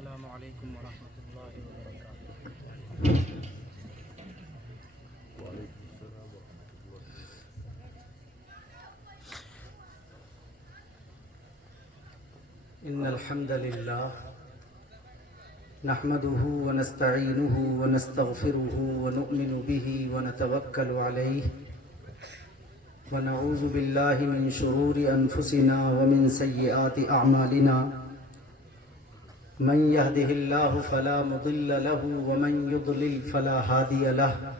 السلام علیکم ورحمۃ اللہ وبرکاتہ۔ إن الحمد لله نحمده ونستعينه ونستغفره ونؤمن به ونتوكل عليه ونعوذ بالله من شرور أنفسنا ومن سيئات أعمالنا من يهده الله فلا مضل له ومن يضلل فلا هادي له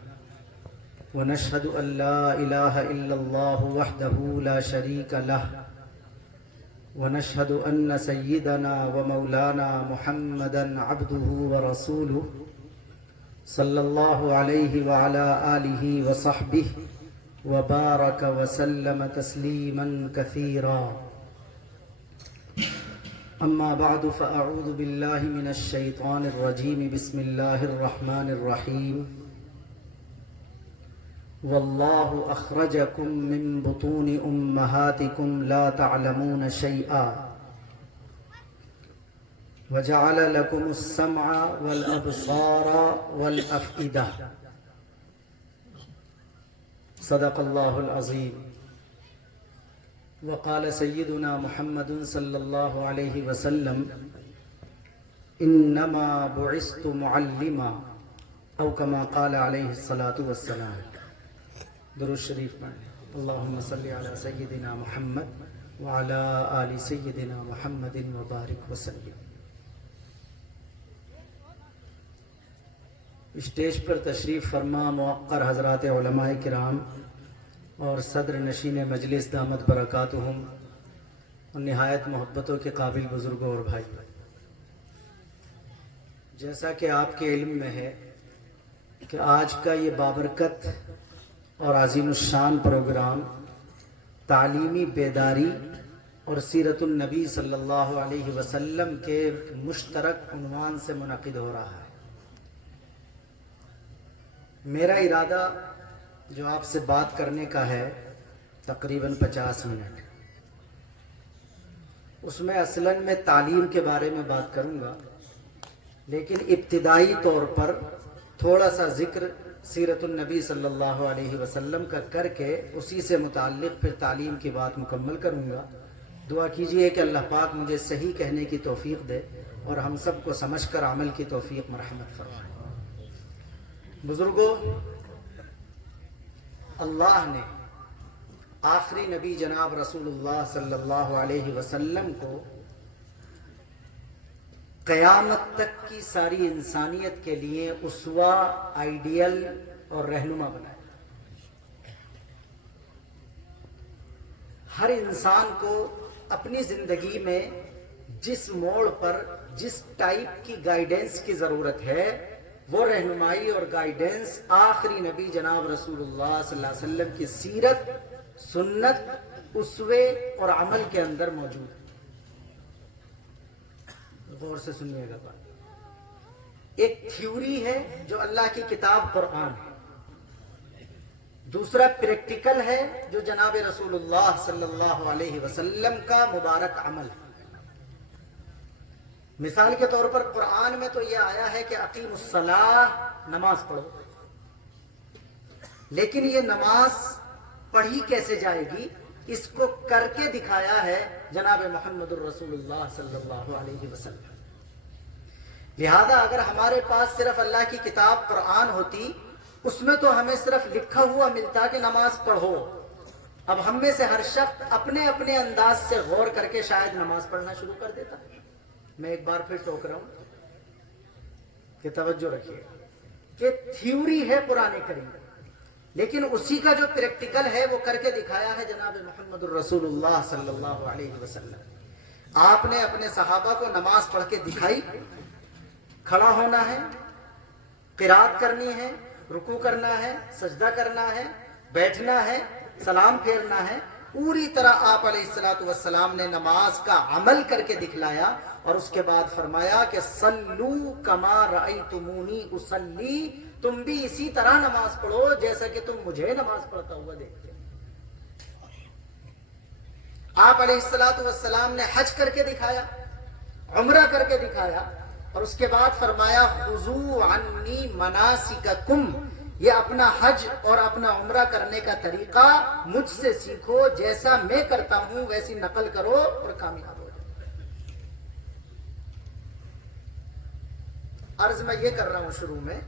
ونشهد أن لا إله إلا الله وحده لا شريك له ونشهد أن سيدنا ومولانا محمدا عبده ورسوله صلى الله عليه وعلى آله وصحبه وبارك وسلم تسليما كثيرا. أما بعد فأعوذ بالله من الشيطان الرجيم. بسم الله الرحمن الرحيم. والله أخرجكم من بطون أمهاتكم لا تعلمون شيئا وجعل لكم السمع والأبصار والأفئدة. صدق الله العظيم. وقال سيدنا محمد صلى الله عليه وسلم إنما بعثت معلما أو كما قال عليه الصلاة والسلام. درود شریف پڑھیں. اللهم صل على سيدنا محمد وعلى آل سيدنا محمد وبارك وسلم. اسٹیج پر تشریف فرما موقر حضرات علماء کرام اور صدر نشین مجلس دامت برکاتہم اور نہایت محبتوں کے قابل بزرگوں اور بھائی، جیسا کہ آپ کے علم میں ہے کہ آج کا یہ بابرکت اور عظیم الشان پروگرام تعلیمی بیداری اور سیرت النبی صلی اللہ علیہ وسلم کے مشترک عنوان سے منعقد ہو رہا ہے. میرا ارادہ جو آپ سے بات کرنے کا ہے تقریباً 50 منٹ، اس میں اصلاً میں تعلیم کے بارے میں بات کروں گا، لیکن ابتدائی طور پر تھوڑا سا ذکر سیرت النبی صلی اللہ علیہ وسلم کا کر کے اسی سے متعلق پھر تعلیم کی بات مکمل کروں گا. دعا کیجئے کہ اللہ پاک مجھے صحیح کہنے کی توفیق دے اور ہم سب کو سمجھ کر عمل کی توفیق مرحمت فرمائے. بزرگوں، اللہ نے آخری نبی جناب رسول اللہ صلی اللہ علیہ وسلم کو قیامت تک کی ساری انسانیت کے لیے اسوہ، آئیڈیل اور رہنما بنایا. ہر انسان کو اپنی زندگی میں جس موڑ پر جس ٹائپ کی گائیڈنس کی ضرورت ہے وہ رہنمائی اور گائیڈنس آخری نبی جناب رسول اللہ صلی اللہ علیہ وسلم کی سیرت، سنت، اسوے اور عمل کے اندر موجود ہے. غور سے سنیے گا بات. ایک تھیوری ہے جو اللہ کی کتاب قرآن ہے، دوسرا پریکٹیکل ہے جو جناب رسول اللہ صلی اللہ علیہ وسلم کا مبارک عمل ہے. مثال کے طور پر قرآن میں تو یہ آیا ہے کہ اقیم الصلاۃ، نماز پڑھو، لیکن یہ نماز پڑھی کیسے جائے گی اس کو کر کے دکھایا ہے جناب محمد الرسول اللہ صلی اللہ علیہ وسلم. لہذا اگر ہمارے پاس صرف اللہ کی کتاب قرآن ہوتی، اس میں تو ہمیں صرف لکھا ہوا ملتا کہ نماز پڑھو. اب ہم میں سے ہر شخص اپنے اپنے انداز سے غور کر کے شاید نماز پڑھنا شروع کر دیتا. میں ایک بار پھر ٹوک رہا ہوں کہ توجہ رکھیے کہ تھیوری ہے قرآن کریم، لیکن اسی کا جو پریکٹیکل ہے وہ کر کے دکھایا ہے جناب محمد الرسول اللہ صلی اللہ علیہ وسلم. آپ نے اپنے صحابہ کو نماز پڑھ کے دکھائی. کھڑا ہونا ہے، قرات کرنی ہے، رکوع کرنا ہے، سجدہ کرنا ہے، بیٹھنا ہے، سلام پھیرنا ہے. پوری طرح آپ علیہ الصلوۃ والسلام نے نماز کا عمل کر کے دکھلایا اور اس کے بعد فرمایا کہ صلو کما رأیتمونی اصلی، تم بھی اسی طرح نماز پڑھو جیسا کہ تم مجھے نماز پڑھتا ہوا دیکھتے. آپ علیہ الصلوۃ والسلام نے حج کر کے دکھایا، عمرہ کر کے دکھایا، اور اس کے بعد فرمایا خذو عنی مناسککم، یہ اپنا حج اور اپنا عمرہ کرنے کا طریقہ مجھ سے سیکھو، جیسا میں کرتا ہوں ویسی نقل کرو اور کامیاب ہو جاؤ۔ عرض میں یہ کر رہا ہوں شروع میں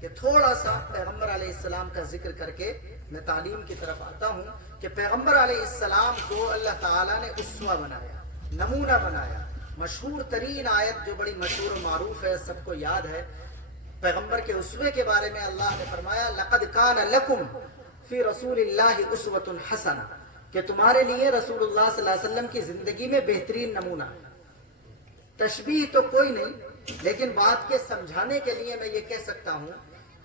کہ تھوڑا سا پیغمبر علیہ السلام کا ذکر کر کے میں تعلیم کی طرف آتا ہوں کہ پیغمبر علیہ السلام کو اللہ تعالیٰ نے اسوہ بنایا، نمونہ بنایا۔ مشہور ترین آیت جو بڑی مشہور و معروف ہے، سب کو یاد ہے، پیغمبر کے اسوے کے بارے میں اللہ نے فرمایا لقد کان لکم فی رسول اللہ اسوۃ حسنہ، کہ تمہارے لیے رسول اللہ صلی اللہ علیہ وسلم کی زندگی میں بہترین نمونہ ہے۔ تشبیہ تو کوئی نہیں، لیکن بات کے سمجھانے کے لیے میں یہ کہہ سکتا ہوں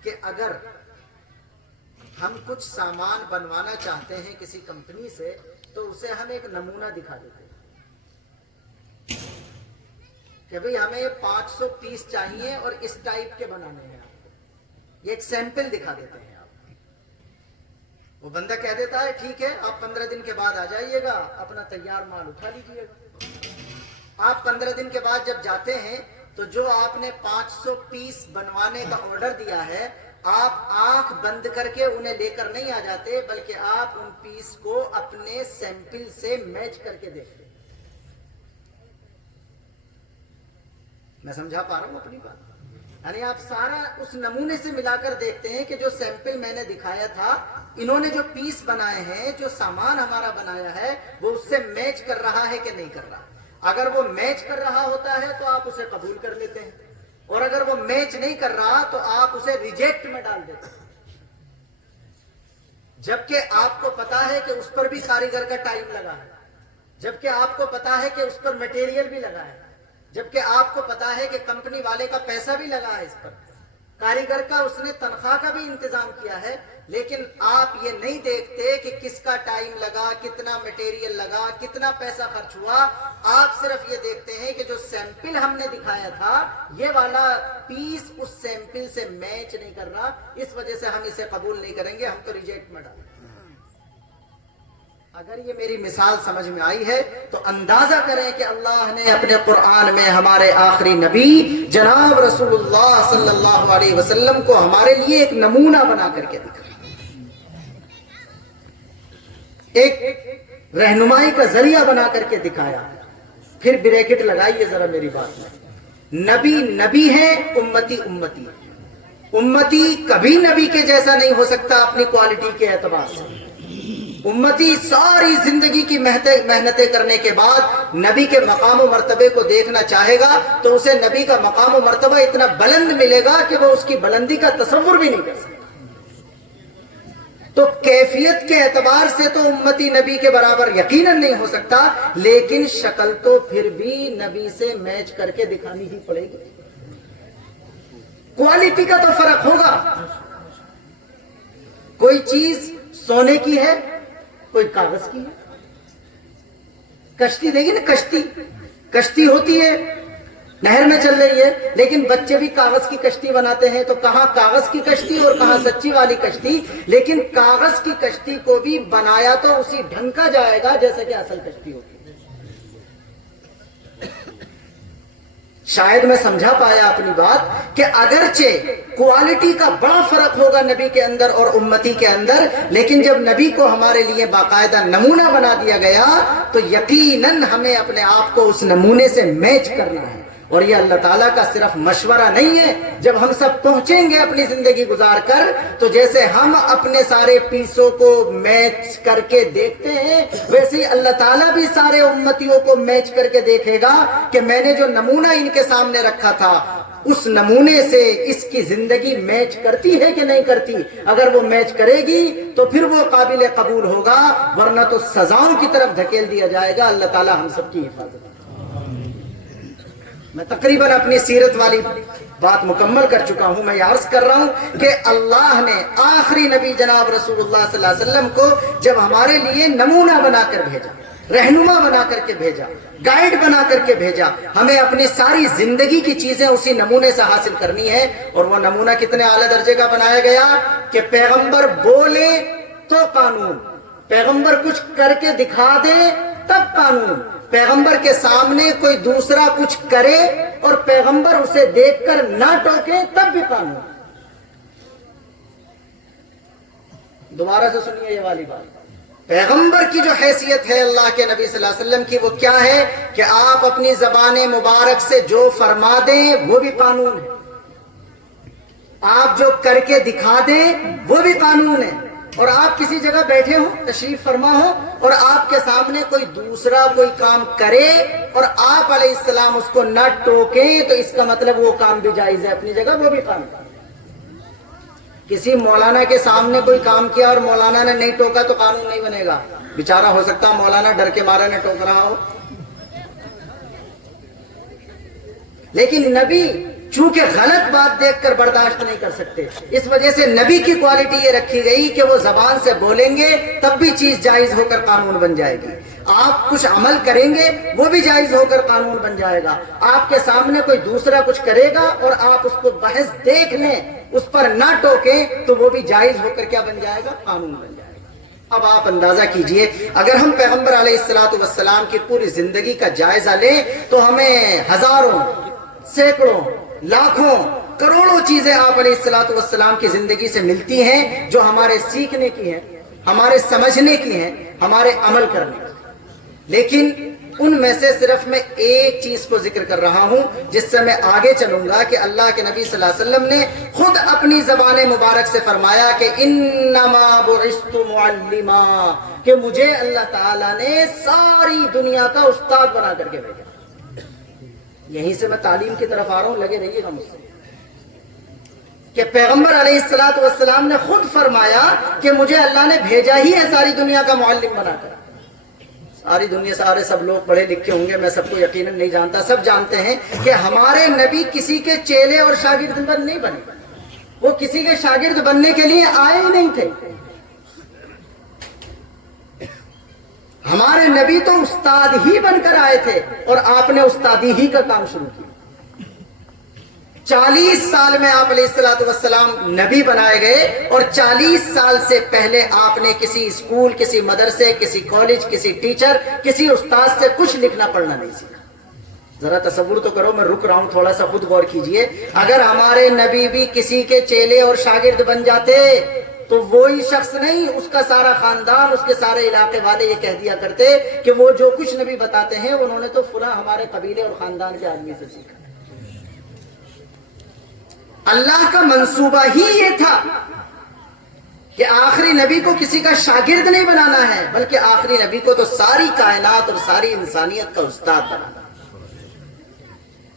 کہ اگر ہم کچھ سامان بنوانا چاہتے ہیں کسی کمپنی سے تو اسے ہم ایک نمونہ دکھا دیتے ہیں کہ بھئی ہمیں 500 پیس چاہیے اور اس ٹائپ کے بنانے ہیں، آپ کو یہ ایک سیمپل دکھا دیتے ہیں۔ آپ وہ بندہ کہہ دیتا ہے ٹھیک ہے آپ 15 دن کے بعد آ جائیے گا، اپنا تیار مال اٹھا لیجیے گا۔ آپ 15 دن کے بعد جب جاتے ہیں تو جو آپ نے 500 پیس بنوانے کا آرڈر دیا ہے، آپ آنکھ بند کر کے انہیں لے کر نہیں آ جاتے، بلکہ آپ ان پیس کو اپنے سیمپل سے میچ کر کے دیکھتے۔ میں سمجھا پا رہا ہوں اپنی بات؟ یعنی آپ سارا اس نمونے سے ملا کر دیکھتے ہیں کہ جو سیمپل میں نے دکھایا تھا، انہوں نے جو پیس بنائے ہیں، جو سامان ہمارا بنایا ہے، وہ اس سے میچ کر رہا ہے کہ نہیں کر رہا۔ اگر وہ میچ کر رہا ہوتا ہے تو آپ اسے قبول کر لیتے ہیں، اور اگر وہ میچ نہیں کر رہا تو آپ اسے ریجیکٹ میں ڈال دیتے ہیں، جبکہ آپ کو پتا ہے کہ اس پر بھی کاریگر کا ٹائم لگا ہے، جبکہ آپ کو پتا ہے کہ اس پر مٹیریل بھی لگا ہے، جبکہ آپ کو پتا ہے کہ کمپنی والے کا پیسہ بھی لگا ہے، اس پر کاریگر کا اس نے تنخواہ کا بھی انتظام کیا ہے، لیکن آپ یہ نہیں دیکھتے کہ کس کا ٹائم لگا، کتنا مٹیریل لگا، کتنا پیسہ خرچ ہوا۔ آپ صرف یہ دیکھتے ہیں کہ جو سیمپل ہم نے دکھایا تھا، یہ والا پیس اس سیمپل سے میچ نہیں کر رہا، اس وجہ سے ہم اسے قبول نہیں کریں گے، ہم تو ریجیکٹ میں ڈالیں۔ اگر یہ میری مثال سمجھ میں آئی ہے تو اندازہ کریں کہ اللہ نے اپنے قرآن میں ہمارے آخری نبی جناب رسول اللہ صلی اللہ علیہ وسلم کو ہمارے لیے ایک نمونہ بنا کر کے دکھایا، ایک رہنمائی کا ذریعہ بنا کر کے دکھایا۔ پھر بریکٹ لگائیے ذرا میری بات میں، نبی نبی ہے، امتی امتی۔ امتی کبھی نبی کے جیسا نہیں ہو سکتا اپنی کوالٹی کے اعتبار سے۔ امتی ساری زندگی کی محنتیں کرنے کے بعد نبی کے مقام و مرتبے کو دیکھنا چاہے گا تو اسے نبی کا مقام و مرتبہ اتنا بلند ملے گا کہ وہ اس کی بلندی کا تصور بھی نہیں کر سکتا۔ تو کیفیت کے اعتبار سے تو امتی نبی کے برابر یقیناً نہیں ہو سکتا، لیکن شکل تو پھر بھی نبی سے میچ کر کے دکھانی ہی پڑے گی۔ کوالٹی کا تو فرق ہوگا، کوئی چیز سونے کی ہے، کوئی کاغذ کی ہے۔ کشتی دیکھیے نا، کشتی ہوتی ہے، نہر میں چل رہی ہے، لیکن بچے بھی کاغذ کی کشتی بناتے ہیں، تو کہاں کاغذ کی کشتی اور کہاں سچی والی کشتی، لیکن کاغذ کی کشتی کو بھی بنایا تو اسی ڈھنگ کا جائے گا جیسے کہ اصل کشتی ہوتی ہے۔ شاید میں سمجھا پایا اپنی بات کہ اگرچہ کوالٹی کا بڑا فرق ہوگا نبی کے اندر اور امتی کے اندر، لیکن جب نبی کو ہمارے لیے باقاعدہ نمونہ بنا دیا گیا تو یقیناً ہمیں اپنے آپ کو اس نمونے سے میچ کرنا ہے۔ اور یہ اللہ تعالیٰ کا صرف مشورہ نہیں ہے، جب ہم سب پہنچیں گے اپنی زندگی گزار کر تو جیسے ہم اپنے سارے پیسوں کو میچ کر کے دیکھتے ہیں، ویسے ہی اللہ تعالیٰ بھی سارے امتیوں کو میچ کر کے دیکھے گا کہ میں نے جو نمونہ ان کے سامنے رکھا تھا اس نمونے سے اس کی زندگی میچ کرتی ہے کہ نہیں کرتی۔ اگر وہ میچ کرے گی تو پھر وہ قابل قبول ہوگا، ورنہ تو سزاؤں کی طرف دھکیل دیا جائے گا۔ اللہ تعالیٰ ہم سب کی حفاظت۔ میں تقریباً اپنی سیرت والی بات مکمل کر چکا ہوں۔ میں یہ عرض کر رہا ہوں کہ اللہ نے آخری نبی جناب رسول اللہ صلی اللہ علیہ وسلم کو جب ہمارے لیے نمونہ بنا کر بھیجا، رہنما بنا کر کے بھیجا، گائیڈ بنا کر کے بھیجا، ہمیں اپنی ساری زندگی کی چیزیں اسی نمونے سے حاصل کرنی ہے۔ اور وہ نمونہ کتنے اعلیٰ درجے کا بنایا گیا کہ پیغمبر بولے تو قانون، پیغمبر کچھ کر کے دکھا دے تب قانون، پیغمبر کے سامنے کوئی دوسرا کچھ کرے اور پیغمبر اسے دیکھ کر نہ ٹوکے تب بھی قانون. دوبارہ سے سنیے یہ والی بات. پیغمبر کی جو حیثیت ہے اللہ کے نبی صلی اللہ علیہ وسلم کی، وہ کیا ہے کہ آپ اپنی زبان مبارک سے جو فرما دیں وہ بھی قانون ہے، آپ جو کر کے دکھا دیں وہ بھی قانون ہے. اور آپ کسی جگہ بیٹھے ہو، تشریف فرما ہو، اور آپ کے سامنے کوئی دوسرا کوئی کام کرے اور آپ علیہ السلام اس کو نہ ٹوکیں تو اس کا مطلب وہ کام بھی جائز ہے اپنی جگہ، وہ بھی قانون. کسی مولانا کے سامنے کوئی کام کیا اور مولانا نے نہیں ٹوکا تو قانون نہیں بنے گا. بیچارہ ہو سکتا مولانا ڈر کے مارے نے ٹوک رہا ہو، لیکن نبی چونکہ غلط بات دیکھ کر برداشت نہیں کر سکتے، اس وجہ سے نبی کی کوالٹی یہ رکھی گئی کہ وہ زبان سے بولیں گے تب بھی چیز جائز ہو کر قانون بن جائے گی. آپ کچھ عمل کریں گے وہ بھی جائز ہو کر قانون بن جائے گا. آپ کے سامنے کوئی دوسرا کچھ کرے گا اور آپ اس کو بحث دیکھ لیں، اس پر نہ ٹوکیں تو وہ بھی جائز ہو کر کیا بن جائے گا؟ قانون بن جائے گا. اب آپ اندازہ کیجئے اگر ہم پیغمبر علیہ السلام کی پوری زندگی کا جائزہ لیں تو ہمیں ہزاروں، سینکڑوں، لاکھوں، کروڑوں چیزیں آپ علیہ السلام کی زندگی سے ملتی ہیں جو ہمارے سیکھنے کی ہیں، ہمارے سمجھنے کی ہیں، ہمارے عمل کرنے کی. لیکن ان میں سے صرف میں ایک چیز کو ذکر کر رہا ہوں جس سے میں آگے چلوں گا کہ اللہ کے نبی صلی اللہ علیہ وسلم نے خود اپنی زبان مبارک سے فرمایا کہ انما بعثت معلما، کہ مجھے اللہ تعالیٰ نے ساری دنیا کا استاد بنا کر کے بھیجا. یہیں سے میں تعلیم کی طرف آ رہا ہوں، لگے رہیے گا مجھ سے. کہ پیغمبر علیہ السلام نے خود فرمایا کہ مجھے اللہ نے بھیجا ہی ہے ساری دنیا کا معلم بنا کر. ساری دنیا سارے سب لوگ پڑھے لکھے ہوں گے، میں سب کو یقیناً نہیں جانتا، سب جانتے ہیں کہ ہمارے نبی کسی کے چیلے اور شاگرد نہیں بنے، وہ کسی کے شاگرد بننے کے لیے آئے ہی نہیں تھے. ہمارے نبی تو استاد ہی بن کر آئے تھے اور آپ نے استادی ہی کا کام شروع کیا. 40 سال میں آپ علیہ السلام نبی بنائے گئے اور 40 سال سے پہلے آپ نے کسی اسکول، کسی مدرسے، کسی کالج، کسی ٹیچر، کسی استاد سے کچھ لکھنا پڑھنا نہیں سیکھا. ذرا تصور تو کرو، میں رک رہا ہوں، تھوڑا سا خود غور کیجئے. اگر ہمارے نبی بھی کسی کے چیلے اور شاگرد بن جاتے تو وہی شخص نہیں، اس کا سارا خاندان، اس کے سارے علاقے والے یہ کہہ دیا کرتے کہ وہ جو کچھ نبی بتاتے ہیں انہوں نے تو فلاں ہمارے قبیلے اور خاندان کے آدمی سے سیکھا. اللہ کا منصوبہ ہی یہ تھا کہ آخری نبی کو کسی کا شاگرد نہیں بنانا ہے، بلکہ آخری نبی کو تو ساری کائنات اور ساری انسانیت کا استاد بنانا.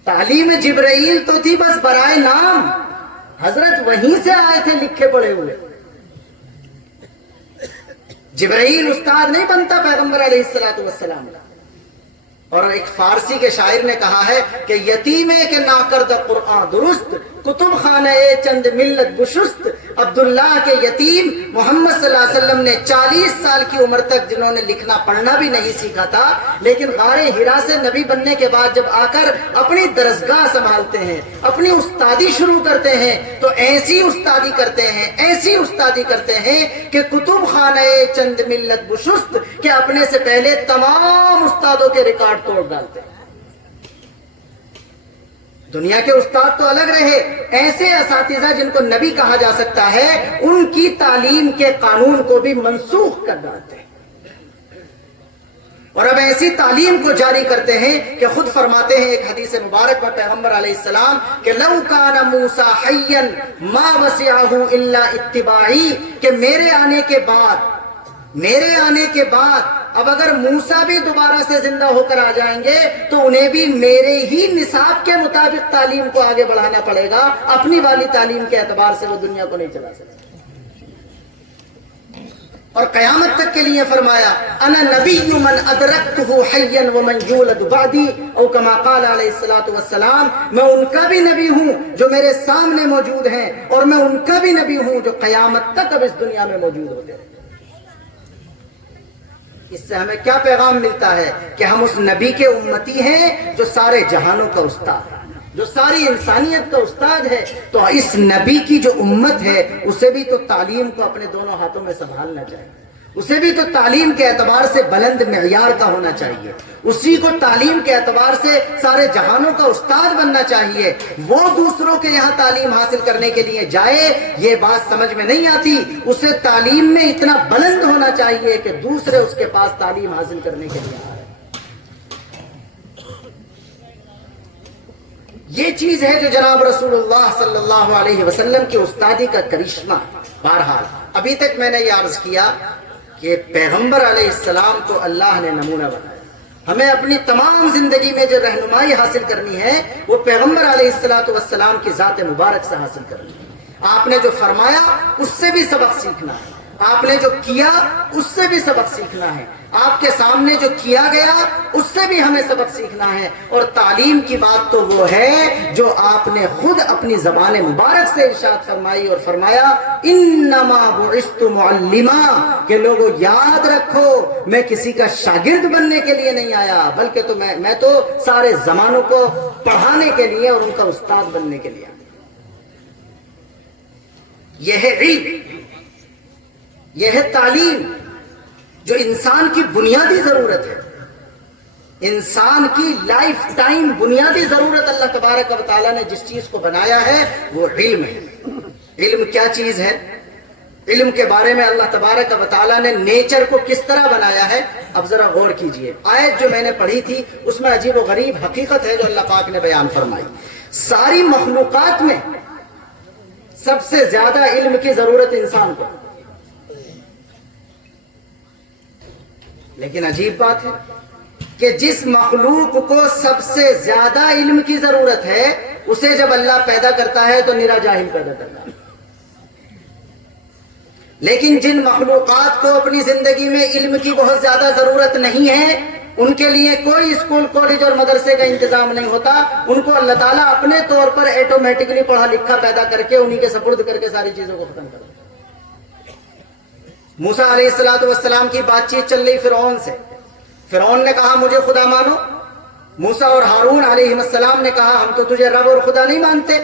تعلیم جبرائیل تو تھی بس برائے نام، حضرت وہیں سے آئے تھے لکھے پڑے ہوئے. جبرائیل استاد نہیں بنتا پیغمبر علیہ السلام. اور ایک فارسی کے شاعر نے کہا ہے کہ یتیمے کے نا کرد قرآن درست، کتب خانہ چند ملت گشست. عبداللہ کے یتیم محمد صلی اللہ علیہ وسلم نے 40 سال کی عمر تک جنہوں نے لکھنا پڑھنا بھی نہیں سیکھا تھا، لیکن غار حرا سے نبی بننے کے بعد جب آ کر اپنی درسگاہ سنبھالتے ہیں، اپنی استادی شروع کرتے ہیں تو ایسی استادی کرتے ہیں، ایسی استادی کرتے ہیں کہ کتب خانہ چند ملت گشست، کہ اپنے سے پہلے تمام استادوں کے ریکارڈ توڑ ڈالتے ہیں. دنیا کے استاد تو الگ رہے، ایسے اساتذہ جن کو نبی کہا جا سکتا ہے ان کی تعلیم کے قانون کو بھی منسوخ کر ڈالتے ہیں اور اب ایسی تعلیم کو جاری کرتے ہیں کہ خود فرماتے ہیں ایک حدیث مبارک میں پیغمبر علیہ السلام کہ لو کان موسیٰ حیا ما وسعہ الا اتباعی، کہ میرے آنے کے بعد اب اگر موسیٰ بھی دوبارہ سے زندہ ہو کر آ جائیں گے تو انہیں بھی میرے ہی نصاب کے مطابق تعلیم کو آگے بڑھانا پڑے گا، اپنی والی تعلیم کے اعتبار سے وہ دنیا کو نہیں چلا سکتے. اور قیامت تک کے لیے فرمایا انا نبی من ادرکتہ حیا ومن یولد بعدی، او کما قال علیہ الصلوۃ والسلام، میں ان کا بھی نبی ہوں جو میرے سامنے موجود ہیں اور میں ان کا بھی نبی ہوں جو قیامت تک اب اس دنیا میں موجود ہوتے ہیں. اس سے ہمیں کیا پیغام ملتا ہے کہ ہم اس نبی کے امتی ہیں جو سارے جہانوں کا استاد ہے، جو ساری انسانیت کا استاد ہے. تو اس نبی کی جو امت ہے اسے بھی تو تعلیم کو اپنے دونوں ہاتھوں میں سنبھالنا چاہیے. اسے بھی تو تعلیم کے اعتبار سے بلند معیار کا ہونا چاہیے، اسی کو تعلیم کے اعتبار سے سارے جہانوں کا استاد بننا چاہیے۔ وہ دوسروں کے یہاں تعلیم حاصل کرنے کے لیے جائے، یہ بات سمجھ میں نہیں آتی۔ اسے تعلیم میں اتنا بلند ہونا چاہیے کہ دوسرے اس کے پاس تعلیم حاصل کرنے کے لیے آئے۔ یہ چیز ہے جو جناب رسول اللہ صلی اللہ علیہ وسلم کی استادی کا کرشمہ۔ بہرحال ابھی تک میں نے یہ عرض کیا کہ پیغمبر علیہ السلام کو اللہ نے نمونہ بنایا۔ ہمیں اپنی تمام زندگی میں جو رہنمائی حاصل کرنی ہے وہ پیغمبر علیہ السلام کی ذات مبارک سے حاصل کرنی ہے۔ آپ نے جو فرمایا اس سے بھی سبق سیکھنا ہے، آپ نے جو کیا اس سے بھی سبق سیکھنا ہے، آپ کے سامنے جو کیا گیا اس سے بھی ہمیں سبق سیکھنا ہے۔ اور تعلیم کی بات تو وہ ہے جو آپ نے خود اپنی زبان مبارک سے ارشاد فرمائی اور فرمایا انما بعثت معلما، کہ لوگوں یاد رکھو میں کسی کا شاگرد بننے کے لیے نہیں آیا، بلکہ تو میں تو سارے زمانوں کو پڑھانے کے لیے اور ان کا استاد بننے کے لیے آیا۔ یہ ہے علم، یہ ہے تعلیم جو انسان کی بنیادی ضرورت ہے، انسان کی لائف ٹائم بنیادی ضرورت۔ اللہ تبارک و تعالیٰ نے جس چیز کو بنایا ہے وہ علم ہے۔ علم کیا چیز ہے؟ علم کے بارے میں اللہ تبارک و تعالیٰ نے نیچر کو کس طرح بنایا ہے، اب ذرا غور کیجئے۔ آیت جو میں نے پڑھی تھی اس میں عجیب و غریب حقیقت ہے جو اللہ پاک نے بیان فرمائی۔ ساری مخلوقات میں سب سے زیادہ علم کی ضرورت انسان کو، لیکن عجیب بات ہے کہ جس مخلوق کو سب سے زیادہ علم کی ضرورت ہے اسے جب اللہ پیدا کرتا ہے تو نرا جاہل پیدا کرتا ہے۔ لیکن جن مخلوقات کو اپنی زندگی میں علم کی بہت زیادہ ضرورت نہیں ہے، ان کے لیے کوئی اسکول کالج اور مدرسے کا انتظام نہیں ہوتا، ان کو اللہ تعالیٰ اپنے طور پر ایٹومیٹکلی پڑھا لکھا پیدا کر کے انہی کے سپرد کر کے ساری چیزوں کو ختم کر دیا۔ موسیٰ علیہ السلام کی بات چیت چل رہی فرعون سے، فرعون نے کہا مجھے خدا مانو، موسیٰ اور ہارون علیہ السلام نے کہا ہم تو تجھے رب اور خدا نہیں مانتے۔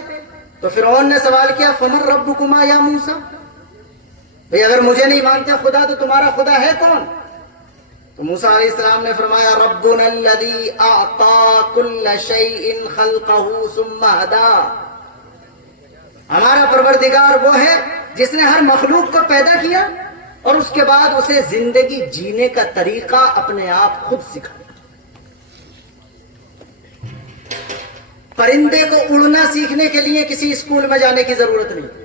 تو فرعون نے سوال کیا فمن ربکما یا موسیٰ، بھئی اگر مجھے نہیں مانتے خدا تو تمہارا خدا ہے کون؟ تو موسیٰ علیہ السلام نے فرمایا ربنا الذی اعطا کل شیء خلقہ ثم ہدی، ہمارا پروردگار وہ ہے جس نے ہر مخلوق کو پیدا کیا اور اس کے بعد اسے زندگی جینے کا طریقہ اپنے آپ خود سکھایا۔ پرندے کو اڑنا سیکھنے کے لیے کسی اسکول میں جانے کی ضرورت نہیں،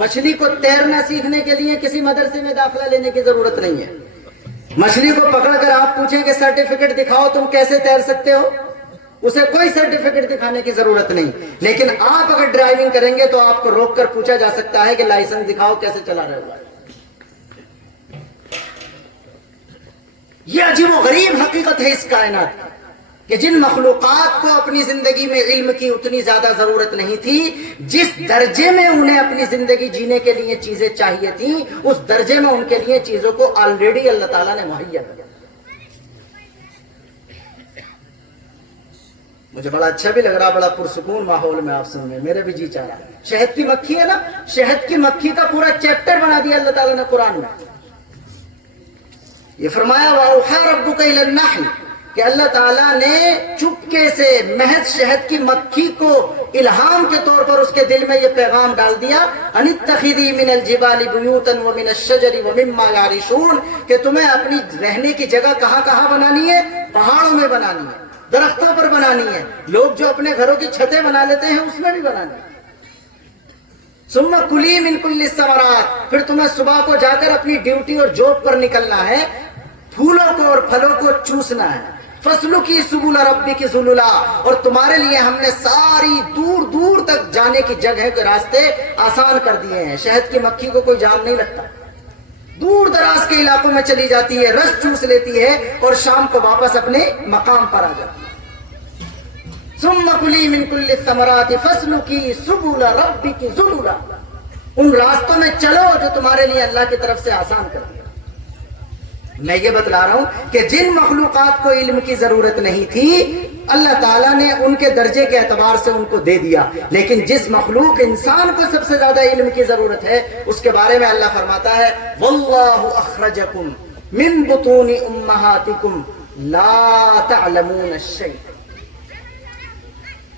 مچھلی کو تیرنا سیکھنے کے لیے کسی مدرسے میں داخلہ لینے کی ضرورت نہیں ہے۔ مچھلی کو پکڑ کر آپ پوچھیں کہ سرٹیفکیٹ دکھاؤ تم کیسے تیر سکتے ہو، اسے کوئی سرٹیفکیٹ دکھانے کی ضرورت نہیں۔ لیکن آپ اگر ڈرائیونگ کریں گے تو آپ کو روک کر پوچھا جا سکتا ہے کہ لائسنس دکھاؤ کیسے چلا رہے ہو۔ یہ عجیب و غریب حقیقت ہے اس کائنات کی کہ جن مخلوقات کو اپنی زندگی میں علم کی اتنی زیادہ ضرورت نہیں تھی، جس درجے میں انہیں اپنی زندگی جینے کے لیے چیزیں چاہیے تھیں اس درجے میں ان کے لیے چیزوں کو آلریڈی اللہ تعالیٰ نے مہیا کیا۔ مجھے بڑا اچھا بھی لگ رہا، بڑا پرسکون ماحول میں آپ سن رہے ہیں، میرے بھی جی چاہ رہا ہے۔ شہد کی مکھی ہے نا، شہد کی مکھی کا پورا چیپٹر بنا دیا اللہ تعالیٰ نے قرآن میں۔ یہ فرمایا وَأَوْحَىٰ رَبُّكَ إِلَى النَّحْلِ کہ اللہ تعالیٰ نے چپکے سے محض شہد کی مکھی کو الہام کے طور پر اس کے دل میں یہ پیغام ڈال دیا أَنِ اتَّخِذِي مِنَ الْجِبَالِ بُيُوتًا وَمِنَ الشَّجَرِ وَمِمَّا يَعْرِشُونَ کہ تمہیں اپنی رہنے کی جگہ کہاں کہاں بنانی ہے، پہاڑوں میں بنانی ہے، درختوں پر بنانی ہے، لوگ جو اپنے گھروں کی چھتیں بنا لیتے ہیں اس میں بھی بنانی ہے۔ ثم کلی من کل الثمرات پھر تمہیں صبح کو جا کر اپنی ڈیوٹی اور جاب پر نکلنا ہے، پھولوں کو اور پھلوں کو چوسنا ہے۔ فَاسْلُكِي سُبُلَ رَبِّكِ ذُلُلًا اور تمہارے لیے ہم نے ساری دور دور تک جانے کی جگہ کے راستے آسان کر دیے ہیں۔ شہد کی مکھی کو کوئی جام نہیں لگتا، دور دراز کے علاقوں میں چلی جاتی ہے، رس چوس لیتی ہے اور شام کو واپس اپنے مقام پر آ جاتی ہے۔ ثم کلی من کل الثمرات فاسلکی سبل ربک ذللا ان راستوں میں چلو جو تمہارے لیے اللہ کی طرف سے آسان کر دیا۔ میں یہ بتلا رہا ہوں کہ جن مخلوقات کو علم کی ضرورت نہیں تھی اللہ تعالیٰ نے ان کے درجے کے اعتبار سے ان کو دے دیا، لیکن جس مخلوق انسان کو سب سے زیادہ علم کی ضرورت ہے اس کے بارے میں اللہ فرماتا ہے واللہ اخرجکم من بطون امہاتکم لا تعلمون الشیء،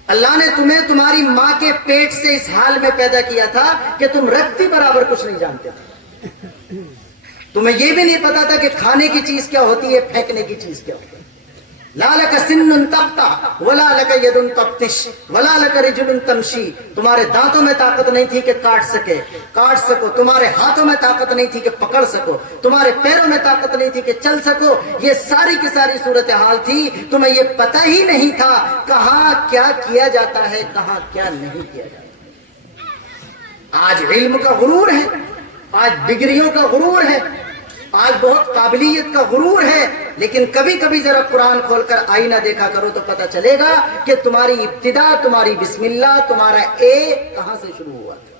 اللہ نے تمہیں تمہاری ماں کے پیٹ سے اس حال میں پیدا کیا تھا کہ تم رتی برابر کچھ نہیں جانتے تھے، تمہیں یہ بھی نہیں پتا تھا کہ کھانے کی چیز کیا ہوتی ہے، پھینکنے کی چیز کیا ہوتی ہے۔ لا لک سن تقطع ولا لک ید تبطش ولا لک رجل تمشی، تمہارے دانتوں میں طاقت نہیں تھی کہ کاٹ سکو، تمہارے ہاتھوں میں طاقت نہیں تھی کہ پکڑ سکو، تمہارے پیروں میں طاقت نہیں تھی کہ چل سکو، یہ ساری کی ساری صورتحال تھی، تمہیں یہ پتہ ہی نہیں تھا کہاں کیا کیا جاتا ہے، کہاں کیا نہیں کیا جاتا۔ آج علم کا غرور ہے، آج ڈگریوں کا غرور ہے، آج بہت قابلیت کا غرور ہے، لیکن کبھی کبھی ذرا قرآن کھول کر آئینہ دیکھا کرو تو پتہ چلے گا کہ تمہاری ابتدا، تمہاری بسم اللہ، تمہارا اے کہاں سے شروع ہوا تھا۔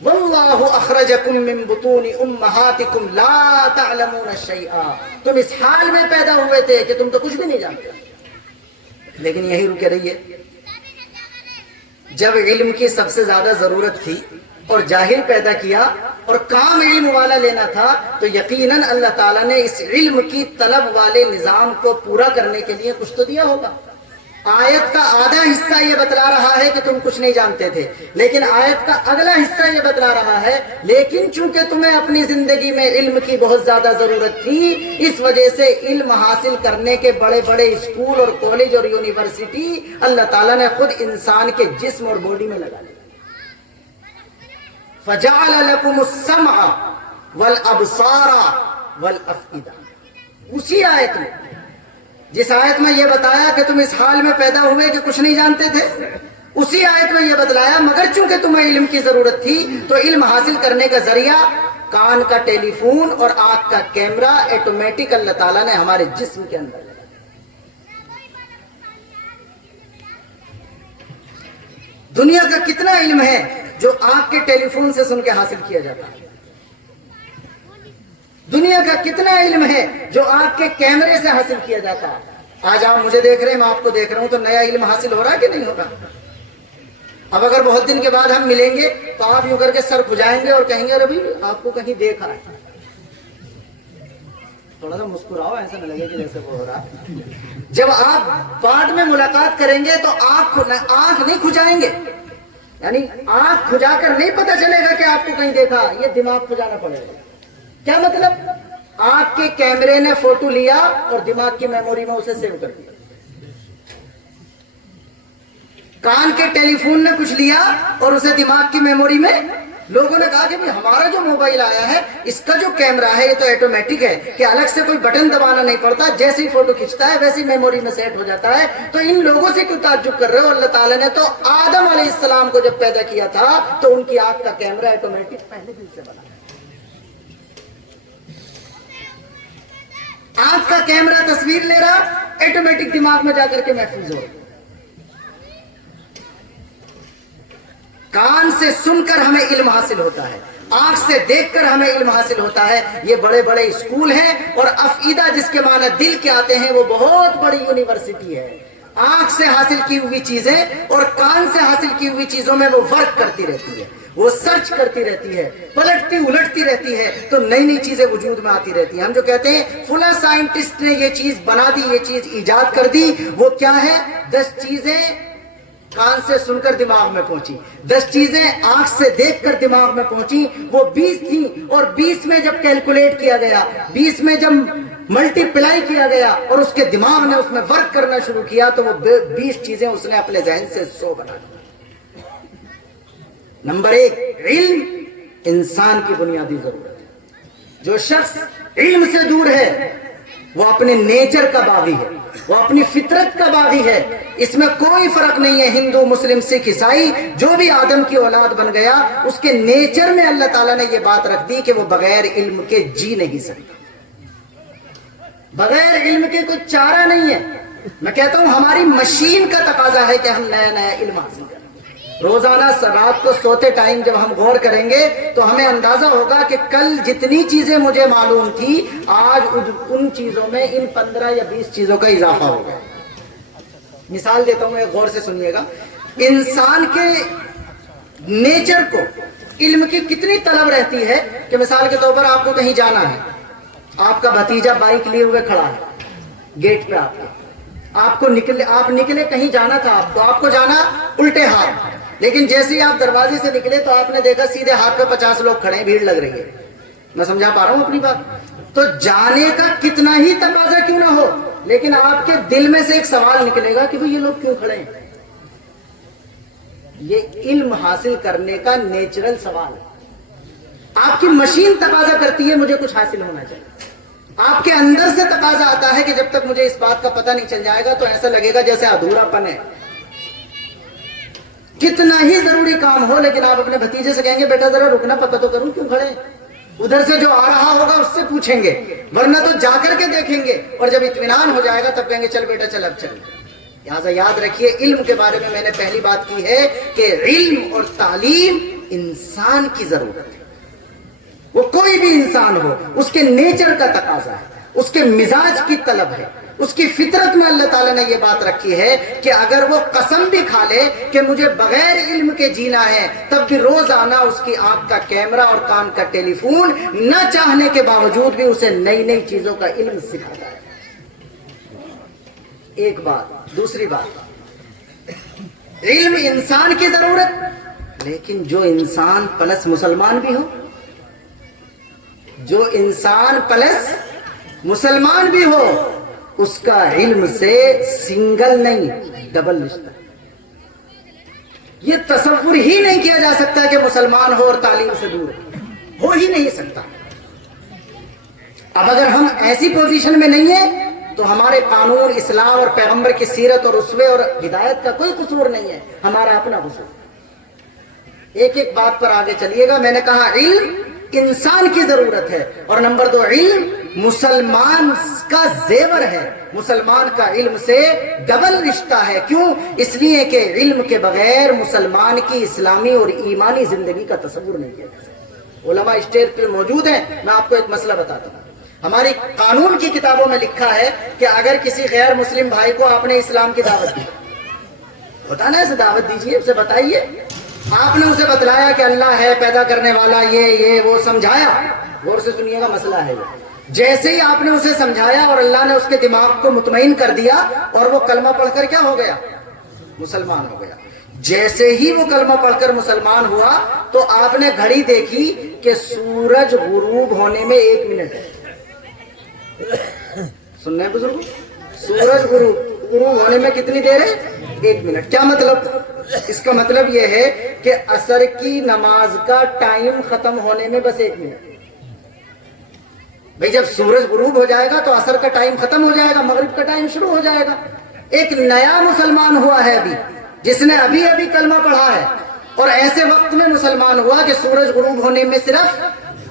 واللہ اخرجکم من بطون امہاتکم لا تعلمون شیئا، تم اس حال میں پیدا ہوئے تھے کہ تم تو کچھ بھی نہیں جانتے، لیکن یہی رکے رہیے۔ جب علم کی سب سے زیادہ ضرورت تھی اور جاہل پیدا کیا اور کام علم والا لینا تھا، تو یقیناً اللہ تعالیٰ نے اس علم کی طلب والے نظام کو پورا کرنے کے لیے کچھ تو دیا ہوگا۔ آیت کا آدھا حصہ یہ بتلا رہا ہے کہ تم کچھ نہیں جانتے تھے، لیکن آیت کا اگلا حصہ یہ بتلا رہا ہے لیکن چونکہ تمہیں اپنی زندگی میں علم کی بہت زیادہ ضرورت تھی، اس وجہ سے علم حاصل کرنے کے بڑے بڑے اسکول اور کالج اور یونیورسٹی اللہ تعالیٰ نے خود انسان کے جسم اور باڈی میں لگا دی۔ فَجَعَلَ لَكُمُ السَّمْعَ وَالْأَبْصَارَ وَالْأَفْئِدَةَ، اسی آیت میں، جس آیت میں یہ بتایا کہ تم اس حال میں پیدا ہوئے کہ کچھ نہیں جانتے تھے، اسی آیت میں یہ بتلایا مگر چونکہ تمہیں علم کی ضرورت تھی تو علم حاصل کرنے کا ذریعہ کان کا ٹیلی فون اور آنکھ کا کیمرہ ایٹومیٹک اللہ تعالیٰ نے ہمارے جسم کے اندر لگا۔ دنیا کا کتنا علم ہے جو آنکھ کے ٹیلی فون سے سن کے حاصل کیا جاتا ہے، دنیا کا کتنا علم ہے جو آنکھ کے کیمرے سے حاصل کیا جاتا ہے۔ آج آپ مجھے دیکھ رہے ہیں، میں آپ کو دیکھ رہا ہوں، تو نیا علم حاصل ہو رہا ہے کہ نہیں ہو رہا؟ اب اگر بہت دن کے بعد ہم ملیں گے تو آپ یوں کر کے سر کھجائیں گے اور کہیں گے ارے آپ کو کہیں دیکھا ہے، تھوڑا سا مسکراؤ، ایسا نہ لگے کہ جیسے وہ ہو رہا ہے۔ جب آپ بعد میں ملاقات کریں گے تو آنکھ نہیں کھجائیں گے، یعنی آنکھ کھجا کر نہیں پتہ چلے گا کہ آپ کو کہیں دیکھا، یہ دماغ کھجانا پڑے گا۔ کیا مطلب؟ آنکھ کے کیمرے نے فوٹو لیا اور دماغ کی میموری میں اسے سیو کر دیا، کان کے ٹیلی فون نے کچھ لیا اور اسے دماغ کی میموری میں، لوگوں نے کہا کہ ہمارا جو موبائل آیا ہے اس کا جو کیمرہ ہے یہ تو ایٹومیٹک ہے کہ الگ سے کوئی بٹن دبانا نہیں پڑتا، جیسے ہی فوٹو کھینچتا ہے ویسی میموری میں سیٹ ہو جاتا ہے۔ تو ان لوگوں سے کیوں تعجب کر رہے ہو؟ اللہ تعالیٰ نے تو آدم علیہ السلام کو جب پیدا کیا تھا تو ان کی آنکھ کا کیمرہ ایٹومیٹک پہلے دن سے بنا، آنکھ کا کیمرہ تصویر لے رہا، ایٹومیٹک دماغ میں جا کر کے محفوظ ہو۔ کان سے سن کر ہمیں علم حاصل ہوتا ہے، آنکھ سے دیکھ کر ہمیں علم حاصل ہوتا ہے۔ یہ بڑے بڑے اسکول ہیں، اور افئدہ جس کے معنی دل کے آتے ہیں وہ بہت بڑی یونیورسٹی ہے۔ آنکھ سے حاصل کی ہوئی چیزیں اور کان سے حاصل کی ہوئی چیزوں میں وہ ورک کرتی رہتی ہے، وہ سرچ کرتی رہتی ہے، پلٹتی الٹتی رہتی ہے، تو نئی نئی چیزیں وجود میں آتی رہتی ہیں۔ ہم جو کہتے ہیں فلاں سائنٹسٹ نے یہ چیز بنا دی، یہ چیز ایجاد کر دی، وہ کیا ہے؟ 10 چیزیں کان سے سن کر دماغ میں پہنچی، 10 چیزیں آنکھ سے دیکھ کر دماغ میں پہنچی، وہ 20 تھیں، اور 20 میں جب کیلکولیٹ کیا گیا، 20 میں جب ملٹی پلائی کیا گیا اور اس کے دماغ نے اس میں ورک کرنا شروع کیا تو وہ 20 چیزیں اس نے اپنے ذہن سے 100 بنا دی۔ نمبر 1، علم انسان کی بنیادی ضرورت ہے۔ جو شخص علم سے دور ہے وہ اپنے نیچر کا باغی ہے، وہ اپنی فطرت کا باغی ہے۔ اس میں کوئی فرق نہیں ہے، ہندو، مسلم، سکھ، عیسائی، جو بھی آدم کی اولاد بن گیا اس کے نیچر میں اللہ تعالیٰ نے یہ بات رکھ دی کہ وہ بغیر علم کے جی نہیں سکتا، بغیر علم کے کوئی چارہ نہیں ہے۔ میں کہتا ہوں ہماری مشین کا تقاضا ہے کہ ہم نیا نیا علم حاصل کریں۔ روزانہ رات کو سوتے ٹائم جب ہم غور کریں گے تو ہمیں اندازہ ہوگا کہ کل جتنی چیزیں مجھے معلوم تھی آج ان چیزوں میں ان 15 یا 20 چیزوں کا اضافہ ہو گیا. مثال دیتا ہوں، غور سے سنیے گا. انسان کے نیچر کو علم کی کتنی طلب رہتی ہے کہ مثال کے طور پر آپ کو کہیں جانا ہے، آپ کا بھتیجا بائک لیے ہوئے کھڑا ہے گیٹ پہ، آپ نکلے کہیں جانا تھا، آپ کو جانا الٹے ہاتھ، لیکن جیسے ہی آپ دروازے سے نکلے تو آپ نے دیکھا سیدھے ہاتھ پہ 50 لوگ کھڑے ہیں، بھیڑ لگ رہی ہے. میں سمجھا پا رہا ہوں اپنی بات؟ تو جانے کا کتنا ہی تقاضا کیوں نہ ہو، لیکن آپ کے دل میں سے ایک سوال نکلے گا کہ یہ لوگ کیوں کھڑے ہیں. یہ علم حاصل کرنے کا نیچرل سوال ہے. آپ کی مشین تقاضا کرتی ہے مجھے کچھ حاصل ہونا چاہیے، آپ کے اندر سے تقاضا آتا ہے کہ جب تک مجھے اس بات کا پتہ نہیں چل جائے گا تو ایسا لگے گا جیسے ادھورا پن ہے. کتنا ہی ضروری کام ہو لیکن آپ اپنے بھتیجے سے کہیں گے بیٹا ذرا رکنا، پتہ تو کروں کیوں کھڑے ہیں. ادھر سے جو آ رہا ہوگا اس سے پوچھیں گے، ورنہ تو جا کر کے دیکھیں گے، اور جب اطمینان ہو جائے گا تب کہیں گے چل بیٹا چل اب چل. لہٰذا یاد رکھیے علم کے بارے میں نے پہلی بات کی ہے کہ علم اور تعلیم انسان کی ضرورت ہے. وہ کوئی بھی انسان ہو، اس کے نیچر کا تقاضا ہے، اس کے مزاج کی طلب ہے، اس کی فطرت میں اللہ تعالیٰ نے یہ بات رکھی ہے کہ اگر وہ قسم بھی کھا لے کہ مجھے بغیر علم کے جینا ہے، تب بھی روزانہ اس کی آنکھ کا کیمرہ اور کان کا ٹیلی فون نہ چاہنے کے باوجود بھی اسے نئی نئی چیزوں کا علم سکھاتا ہے. ایک بات. دوسری بات، علم انسان کی ضرورت، لیکن جو انسان پلس مسلمان بھی ہو، جو انسان پلس مسلمان بھی ہو، اس کا علم سے سنگل نہیں ڈبل رشتہ. یہ تصور ہی نہیں کیا جا سکتا کہ مسلمان ہو اور تعلیم سے دور ہو ہی نہیں سکتا. اب اگر ہم ایسی پوزیشن میں نہیں ہیں تو ہمارے قانون، اسلام اور پیغمبر کی سیرت اور اسوے اور ہدایت کا کوئی قصور نہیں ہے، ہمارا اپنا قصور. ایک ایک بات پر آگے چلیے گا. میں نے کہا علم انسان کی ضرورت ہے، اور نمبر 2 علم مسلمان کا زیور ہے. مسلمان کا علم سے ڈبل رشتہ ہے. کیوں؟ اس لیے کہ علم کے بغیر مسلمان کی اسلامی اور ایمانی زندگی کا تصور نہیں کیا جا سکتا. علماء اسٹیج پہ موجود ہیں. میں آپ کو ایک مسئلہ بتاتا ہوں. ہماری قانون کی کتابوں میں لکھا ہے کہ اگر کسی غیر مسلم بھائی کو آپ نے اسلام کی دعوت دی، بتانا ہے اسے دعوت دیجیے، اسے بتائیے. آپ نے اسے بتلایا کہ اللہ ہے پیدا کرنے والا، یہ وہ سمجھایا. غور سے سنیے گا، مسئلہ ہے یہ. جیسے ہی آپ نے اسے سمجھایا اور اللہ نے اس کے دماغ کو مطمئن کر دیا اور وہ کلمہ پڑھ کر کیا ہو گیا؟ مسلمان ہو گیا. جیسے ہی وہ کلمہ پڑھ کر مسلمان ہوا تو آپ نے گھڑی دیکھی کہ سورج غروب ہونے میں 1 منٹ ہے. سننے بزرگ، سورج غروب ہونے میں کتنی دیر ہے؟ 1 منٹ. کیا مطلب؟ اس کا مطلب یہ ہے کہ عصر کی نماز کا ٹائم ختم ہونے میں بس 1 منٹ. بھئی جب سورج غروب ہو جائے گا تو عصر کا ٹائم ختم ہو جائے گا، مغرب کا ٹائم شروع ہو جائے گا. ایک نیا مسلمان ہوا ہے ابھی، جس نے ابھی کلمہ پڑھا ہے، اور ایسے وقت میں مسلمان ہوا کہ سورج غروب ہونے میں صرف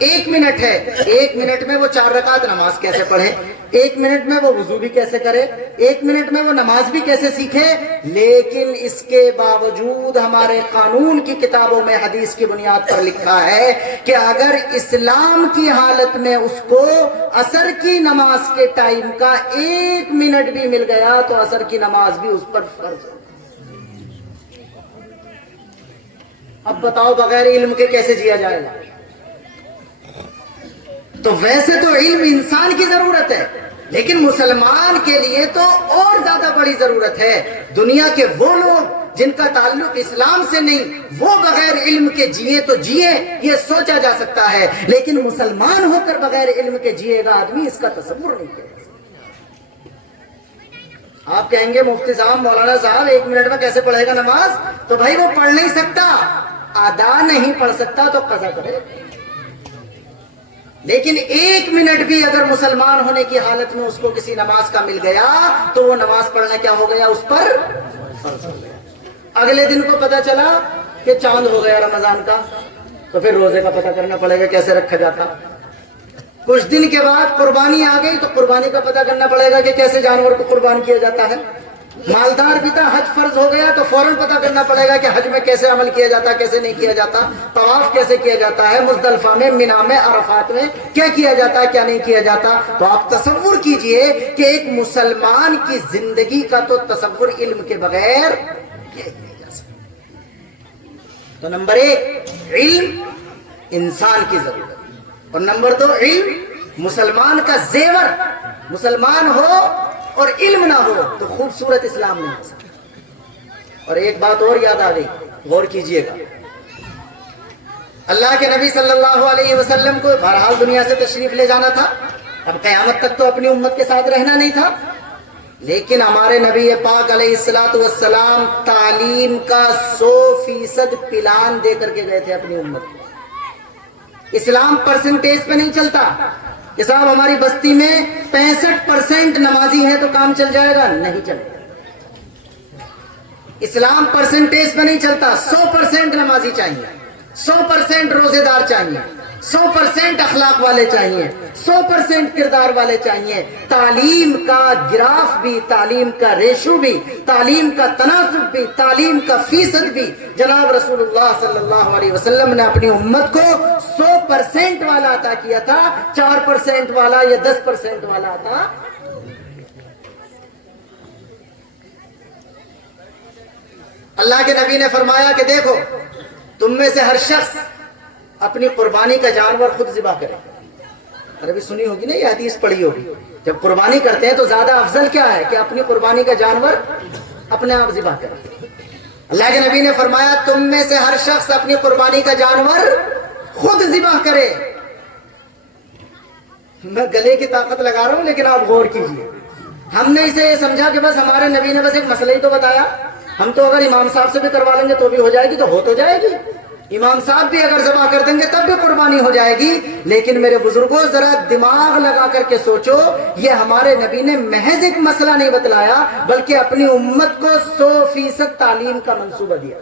1 منٹ ہے. 1 منٹ میں وہ 4 رکعت نماز کیسے پڑھے؟ 1 منٹ میں وہ وضو بھی کیسے کرے؟ 1 منٹ میں وہ نماز بھی کیسے سیکھے؟ لیکن اس کے باوجود ہمارے قانون کی کتابوں میں حدیث کی بنیاد پر لکھا ہے کہ اگر اسلام کی حالت میں اس کو عصر کی نماز کے ٹائم کا 1 منٹ بھی مل گیا تو عصر کی نماز بھی اس پر فرض ہے. اب بتاؤ بغیر علم کے کیسے جیا جائے گا؟ تو ویسے تو علم انسان کی ضرورت ہے، لیکن مسلمان کے لیے تو اور زیادہ بڑی ضرورت ہے. دنیا کے وہ لوگ جن کا تعلق اسلام سے نہیں، وہ بغیر علم کے جیے تو جیے، یہ سوچا جا سکتا ہے، لیکن مسلمان ہو کر بغیر علم کے جیے گا آدمی، اس کا تصور نہیں کیا جا سکتا. آپ کہیں گے مفتی صاحب، مولانا صاحب 1 منٹ میں کیسے پڑھے گا نماز؟ تو بھائی وہ پڑھ نہیں سکتا، ادا نہیں پڑھ سکتا تو قضا کرے. لیکن 1 منٹ بھی اگر مسلمان ہونے کی حالت میں اس کو کسی نماز کا مل گیا تو وہ نماز پڑھنا کیا ہو گیا؟ اس پر فرض ہو گیا. اگلے دن کو پتا چلا کہ چاند ہو گیا رمضان کا، تو پھر روزے کا پتہ کرنا پڑے گا کیسے رکھا جاتا. کچھ دن کے بعد قربانی آ گئی تو قربانی کا پتہ کرنا پڑے گا کہ کیسے جانور کو قربان کیا جاتا ہے. مالدار بھی تھا، حج فرض ہو گیا تو فوراً پتہ کرنا پڑے گا کہ حج میں کیسے عمل کیا جاتا ہے، کیسے نہیں کیا جاتا، طواف کیسے کیا جاتا ہے، مزدلفہ میں، منی میں، عرفات میں کیا کیا جاتا ہے، کیا نہیں کیا جاتا۔ تو آپ تصور کیجئے کہ ایک مسلمان کی زندگی کا تو تصور علم کے بغیر کیا نہیں جا سکتا۔ تو نمبر 1 علم انسان کی ضرورت، اور نمبر 2 علم مسلمان کا زیور۔ مسلمان ہو اور علم نہ ہو تو خوبصورت اسلام نہیں ہو سکتا۔ اور ایک بات اور یاد آ گئی، غور کیجئے گا، اللہ کے نبی صلی اللہ علیہ وسلم کو بہرحال دنیا سے تشریف لے جانا تھا، اب قیامت تک تو اپنی امت کے ساتھ رہنا نہیں تھا، لیکن ہمارے نبی پاک علیہ السلام تعلیم کا 100% پلان دے کر کے گئے تھے اپنی امت کو۔ اسلام پرسنٹیج پہ نہیں چلتا کہ صاحب ہماری بستی میں 65% نمازی ہے تو کام چل جائے گا، نہیں چلے گا۔ اسلام پرسنٹیج پہ نہیں چلتا، 100% نمازی چاہیے، 100% روزے دار چاہیے، 100% اخلاق والے چاہیے، 100% کردار والے چاہیے۔ تعلیم کا گراف بھی، تعلیم کا ریشو بھی، تعلیم کا تناسب بھی، تعلیم کا فیصد بھی جناب رسول اللہ صلی اللہ علیہ وسلم نے اپنی امت کو 100% والا عطا کیا تھا، 4% والا یا 10% والا عطا۔ اللہ کے نبی نے فرمایا کہ دیکھو تم میں سے ہر شخص اپنی قربانی کا جانور خود ذبح کرے۔ اور ابھی سنی ہوگی نا، یہ حدیث پڑھی ہوگی، جب قربانی کرتے ہیں تو زیادہ افضل کیا ہے کہ اپنی قربانی کا جانور اپنے آپ ذبح کرے۔ اللہ کے نبی نے فرمایا تم میں سے ہر شخص اپنی قربانی کا جانور خود ذبح کرے۔ میں گلے کی طاقت لگا رہا ہوں لیکن آپ غور کیجئے، ہم نے اسے یہ سمجھا کہ بس ہمارے نبی نے بس ایک مسئلہ ہی تو بتایا، ہم تو اگر امام صاحب سے بھی کروا لیں گے تو بھی ہو جائے گی، تو ہو تو جائے گی، امام صاحب بھی اگر ذبح کر دیں گے تب بھی قربانی ہو جائے گی۔ لیکن میرے بزرگوں ذرا دماغ لگا کر کے سوچو، یہ ہمارے نبی نے محض ایک مسئلہ نہیں بتلایا بلکہ اپنی امت کو 100% تعلیم کا منصوبہ دیا،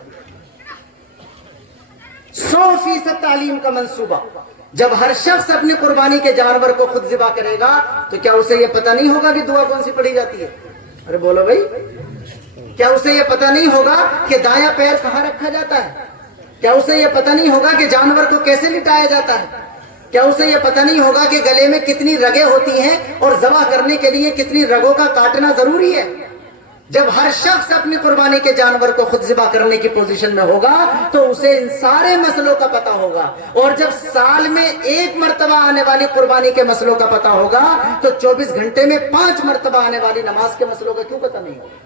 100% تعلیم کا منصوبہ۔ جب ہر شخص اپنی قربانی کے جانور کو خود ذبح کرے گا تو کیا اسے یہ پتہ نہیں ہوگا کہ دعا کون سی پڑھی جاتی ہے؟ ارے بولو بھائی، کیا اسے یہ پتہ نہیں ہوگا کہ دایاں پیر کہاں رکھا جاتا ہے؟ کیا اسے یہ پتہ نہیں ہوگا کہ جانور کو کیسے لٹایا جاتا ہے؟ کیا اسے یہ پتہ نہیں ہوگا کہ گلے میں کتنی رگیں ہوتی ہیں اور ذبح کرنے کے لیے کتنی رگوں کا کاٹنا ضروری ہے؟ جب ہر شخص اپنی قربانی کے جانور کو خود ذبح کرنے کی پوزیشن میں ہوگا تو اسے ان سارے مسئلوں کا پتہ ہوگا، اور جب سال میں 1 مرتبہ آنے والی قربانی کے مسئلوں کا پتہ ہوگا تو 24 گھنٹے میں 5 مرتبہ آنے والی نماز کے مسئلوں کا کیوں پتہ نہیں ہوگا؟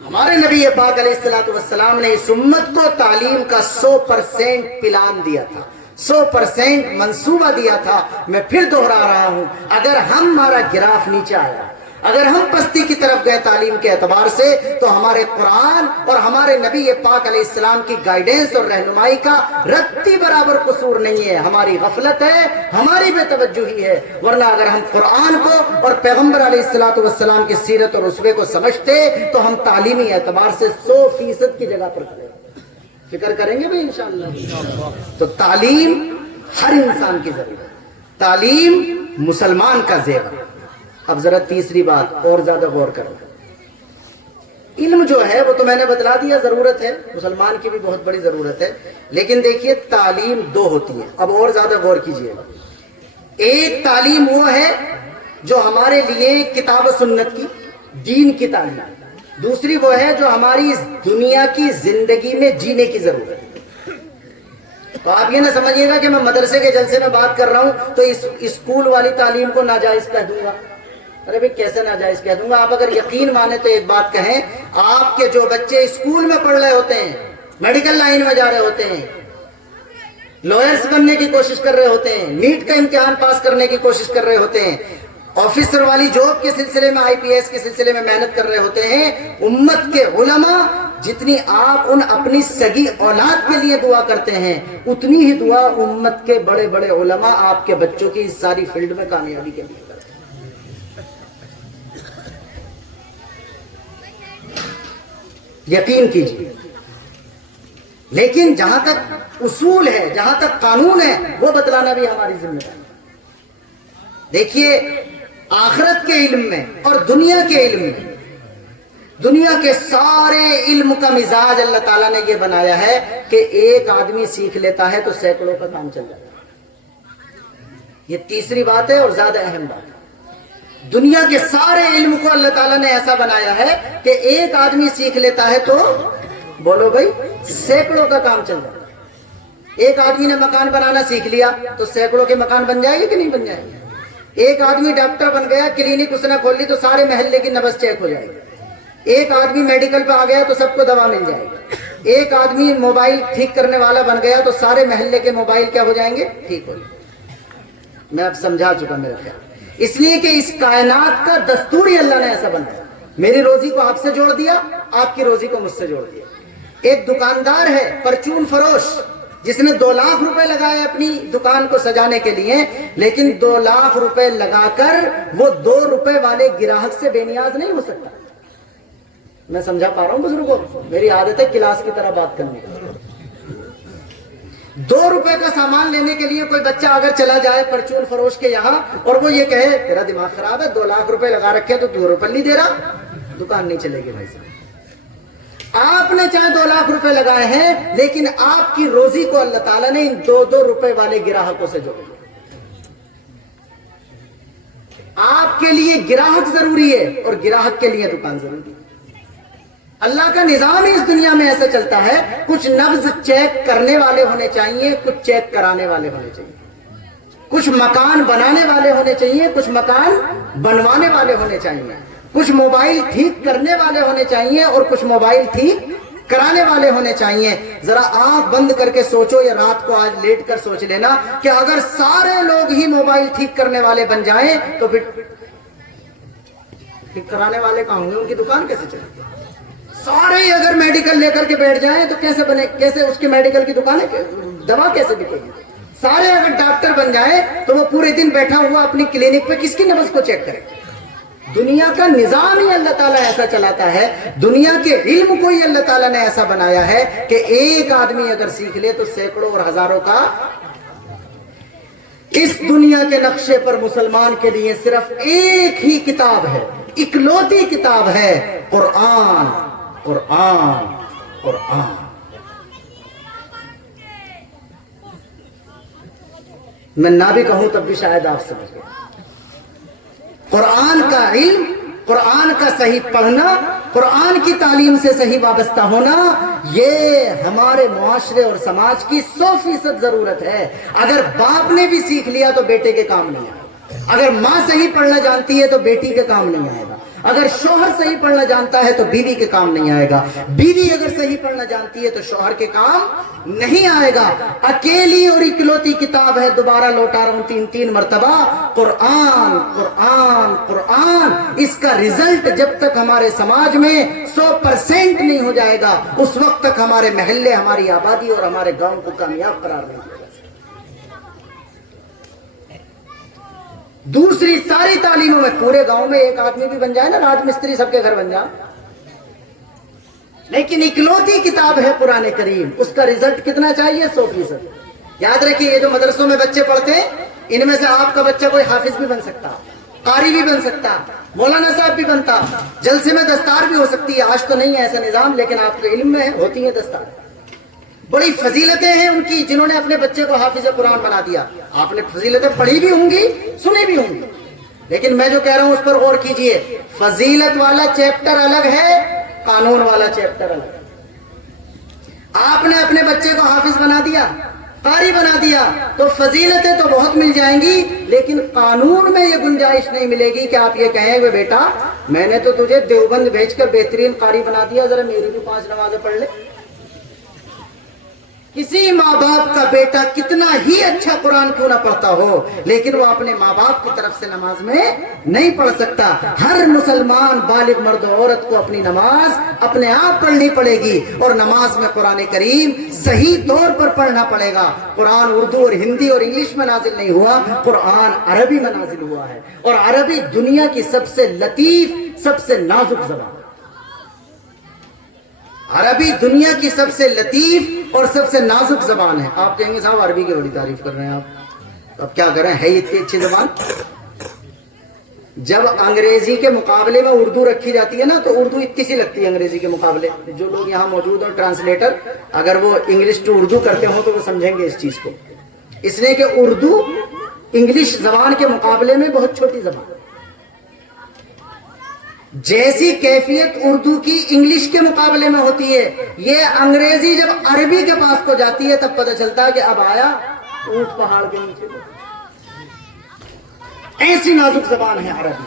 ہمارے نبی پاک علیہ السلام نے اس امت کو تعلیم کا 100% پلان دیا تھا، 100% منصوبہ دیا تھا۔ میں پھر دوہرا رہا ہوں، اگر ہمارا گراف نیچے آیا، اگر ہم پستی کی طرف گئے تعلیم کے اعتبار سے، تو ہمارے قرآن اور ہمارے نبی پاک علیہ السلام کی گائیڈنس اور رہنمائی کا رتی برابر قصور نہیں ہے، ہماری غفلت ہے، ہماری بے توجہی ہے۔ ورنہ اگر ہم قرآن کو اور پیغمبر علیہ السلام کی سیرت اور اسوے کو سمجھتے تو ہم تعلیمی اعتبار سے 100% کی جگہ پر کھڑے فکر کریں گے بھائی انشاءاللہ۔ تو تعلیم ہر انسان کی ضرورت، تعلیم مسلمان کا زیور۔ اب ذرا تیسری بات اور زیادہ غور کرو، علم جو ہے وہ تو میں نے بتلا دیا، ضرورت ہے، مسلمان کی بھی بہت بڑی ضرورت ہے، لیکن دیکھیے تعلیم 2 ہوتی ہے۔ اب اور زیادہ غور کیجئے، ایک تعلیم وہ ہے جو ہمارے لیے کتاب و سنت کی، دین کی تعلیم، دوسری وہ ہے جو ہماری اس دنیا کی زندگی میں جینے کی ضرورت ہے۔ تو آپ یہ نہ سمجھیے گا کہ میں مدرسے کے جلسے میں بات کر رہا ہوں تو اس اسکول والی تعلیم کو ناجائز کہہ دوں گا۔ ارے بھئی کیسے ناجائز کہہ دوں گا؟ آپ اگر یقین مانے تو ایک بات کہیں، آپ کے جو بچے اسکول میں پڑھ رہے ہوتے ہیں، میڈیکل لائن میں جا رہے ہوتے ہیں، لائرز بننے کی کوشش کر رہے ہوتے ہیں، نیٹ کا امتحان پاس کرنے کی کوشش کر رہے ہوتے ہیں، آفیسر والی جاب کے سلسلے میں، IPS کے سلسلے میں محنت کر رہے ہوتے ہیں، امت کے علماء جتنی آپ ان اپنی سگی اولاد کے لیے دعا کرتے ہیں اتنی ہی دعا امت کے بڑے بڑے علماء آپ کے بچوں کی اس ساری فیلڈ میں کامیابی کے لیے کرتے ہیں۔ یقین کیجیے، لیکن جہاں تک اصول ہے، جہاں تک قانون ہے، وہ بتلانا بھی ہماری ذمہ داری۔ دیکھیے آخرت کے علم میں اور دنیا کے علم میں، دنیا کے سارے علم کا مزاج اللہ تعالیٰ نے یہ بنایا ہے کہ ایک آدمی سیکھ لیتا ہے تو سینکڑوں کا کام چل جاتا ہے۔ یہ تیسری بات ہے اور زیادہ اہم بات ہے، دنیا کے سارے علم کو اللہ تعالیٰ نے ایسا بنایا ہے کہ ایک آدمی سیکھ لیتا ہے تو بولو بھائی سینکڑوں کا کام چل جاتا ہے۔ ایک آدمی نے مکان بنانا سیکھ لیا تو سینکڑوں کے مکان بن جائے گے کہ نہیں بن جائے گے؟ ایک آدمی ڈاکٹر بن گیا، کلینک اس نے کھول لی تو سارے محلے کی نبض چیک ہو جائے گی۔ ایک آدمی میڈیکل پہ آ گیا تو سب کو دوا مل جائے گی۔ ایک آدمی موبائل ٹھیک کرنے والا بن گیا تو سارے محلے کے موبائل کیا ہو جائیں گے؟ ٹھیک ہو جائیں گے۔ میں اب سمجھا چکا میرا خیال، اس لیے کہ اس کائنات کا دستور ہی اللہ نے ایسا بنایا، میری روزی کو آپ سے جوڑ دیا، آپ کی روزی کو مجھ سے جوڑ دیا۔ ایک دکاندار ہے پرچون فروش، جس نے 2 لاکھ روپے لگائے اپنی دکان کو سجانے کے لیے، لیکن 2 لاکھ روپے لگا کر وہ 2 روپے والے گراہک سے بے نیاز نہیں ہو سکتا۔ میں سمجھا پا رہا ہوں بزرگوں، میری عادت ہے کلاس کی طرح بات کرنے کی۔ 2 روپے کا سامان لینے کے لیے کوئی بچہ اگر چلا جائے پرچون فروش کے یہاں اور وہ یہ کہے تیرا دماغ خراب ہے، 2 لاکھ روپے لگا رکھے تو 2 روپے نہیں دے رہا، دکان نہیں چلے گی بھائی صاحب۔ آپ نے چاہے 2 لاکھ روپے لگائے ہیں، لیکن آپ کی روزی کو اللہ تعالیٰ نے ان 2 روپے والے گراہکوں سے جوڑا۔ آپ کے لیے گراہک ضروری ہے اور گراہک کے لیے دکان ضروری ہے۔ اللہ کا نظام ہی اس دنیا میں ایسا چلتا ہے، کچھ نبض چیک کرنے والے ہونے چاہیے، کچھ چیک کرانے والے ہونے چاہیے، کچھ مکان بنانے والے ہونے چاہیے، کچھ مکان بنوانے والے ہونے چاہیے، کچھ موبائل ٹھیک کرنے والے ہونے چاہیے اور کچھ موبائل ٹھیک کرانے والے ہونے چاہیے۔ ذرا آنکھ بند کر کے سوچو یا رات کو آج لیٹ کر سوچ لینا کہ اگر سارے لوگ ہی موبائل ٹھیک کرنے والے بن جائیں تو پھر ٹھیک کرانے والے کہاں ہوں گے، ان کی دکان کیسے چلے گی؟ سارے اگر میڈیکل لے کر کے بیٹھ جائیں تو کیسے بنے، کیسے اس کی میڈیکل کی دکان ہے، دوا کیسے بکے گی؟ سارے اگر ڈاکٹر بن جائیں تو وہ پورے دن بیٹھا ہوا اپنی کلینک پہ کس کی نبض کو چیک کرے؟ دنیا کا نظام ہی اللہ تعالیٰ ایسا چلاتا ہے، دنیا کے علم کو ہی اللہ تعالیٰ نے ایسا بنایا ہے کہ ایک آدمی اگر سیکھ لے تو سینکڑوں اور ہزاروں کا۔ اس دنیا کے نقشے پر مسلمان کے لیے صرف ایک ہی کتاب ہے، اکلوتی کتاب ہے، قرآن قرآن قرآن۔ میں نہ بھی کہوں تب بھی شاید آپ سمجھ گئے۔ قرآن کا علم، قرآن کا صحیح پڑھنا، قرآن کی تعلیم سے صحیح وابستہ ہونا، یہ ہمارے معاشرے اور سماج کی 100% ضرورت ہے۔ اگر باپ نے بھی سیکھ لیا تو بیٹے کے کام نہیں آئے گا، اگر ماں صحیح پڑھنا جانتی ہے تو بیٹی کے کام نہیں آئے گا، اگر شوہر صحیح پڑھنا جانتا ہے تو بیوی کے کام نہیں آئے گا، بیوی اگر صحیح پڑھنا جانتی ہے تو شوہر کے کام نہیں آئے گا۔ اکیلی اور اکلوتی کتاب ہے، دوبارہ لوٹا رہا ہوں 3 مرتبہ، قرآن قرآن قرآن۔ اس کا رزلٹ جب تک ہمارے سماج میں 100% نہیں ہو جائے گا، اس وقت تک ہمارے محلے، ہماری آبادی اور ہمارے گاؤں کو کامیاب قرار نہیں دے گا۔ دوسری ساری تعلیموں میں پورے گاؤں میں ایک آدمی بھی بن جائے نا، راج مستری سب کے گھر بن جائے، لیکن اکلوتی کتاب ہے قرآن کریم، اس کا رزلٹ کتنا چاہیے؟ 100%۔ یاد رکھیے، یہ جو مدرسوں میں بچے پڑھتے ہیں، ان میں سے آپ کا بچہ کوئی حافظ بھی بن سکتا، قاری بھی بن سکتا، مولانا صاحب بھی بنتا، جلسے میں دستار بھی ہو سکتی ہے۔ آج تو نہیں ہے ایسا نظام، لیکن آپ کے علم میں ہوتی ہیں دستار۔ بڑی فضیلتیں ہیں ان کی جنہوں نے اپنے بچے کو حافظ قرآن بنا دیا۔ آپ نے فضیلتیں پڑھی بھی ہوں گی، سنی بھی ہوں گی، لیکن میں جو کہہ رہا ہوں اس پر غور کیجئے۔ فضیلت والا چیپٹر الگ ہے، قانون والا چیپٹر الگ ہے۔ آپ نے اپنے بچے کو حافظ بنا دیا، قاری بنا دیا، تو فضیلتیں تو بہت مل جائیں گی، لیکن قانون میں یہ گنجائش نہیں ملے گی کہ آپ یہ کہیں کہ بیٹا میں نے تو تجھے دیوبند بھیج کر بہترین قاری بنا دیا، ذرا میری بھی 5 نمازیں پڑھ لے۔ کسی ماں باپ کا بیٹا کتنا ہی اچھا قرآن کیوں نہ پڑھتا ہو، لیکن وہ اپنے ماں باپ کی طرف سے نماز میں نہیں پڑھ سکتا۔ ہر مسلمان بالغ مرد و عورت کو اپنی نماز اپنے آپ پڑھنی پڑے گی، اور نماز میں قرآن کریم صحیح طور پر پڑھنا پڑے گا۔ قرآن اردو اور ہندی اور انگلش میں نازل نہیں ہوا، قرآن عربی میں نازل ہوا ہے، اور عربی دنیا کی سب سے لطیف، سب سے نازک زبان، عربی دنیا کی سب سے لطیف اور سب سے نازک زبان ہے۔ آپ کہیں گے صاحب عربی کی بڑی تعریف کر رہے ہیں آپ، اب کیا کریں، ہے اتنی اچھی زبان؟ جب انگریزی کے مقابلے میں اردو رکھی جاتی ہے نا تو اردو اتنی سی لگتی ہے انگریزی کے مقابلے. جو لوگ یہاں موجود ہیں ٹرانسلیٹر, اگر وہ انگلش ٹو اردو کرتے ہوں تو وہ سمجھیں گے اس چیز کو, اس لیے کہ اردو انگلش زبان کے مقابلے میں بہت چھوٹی زبان ہے. جیسی کیفیت اردو کی انگلش کے مقابلے میں ہوتی ہے, یہ انگریزی جب عربی کے پاس کو جاتی ہے تب پتہ چلتا ہے کہ اب آیا اونٹ پہاڑ کے نیچے. ایسی نازک زبان ہے عربی,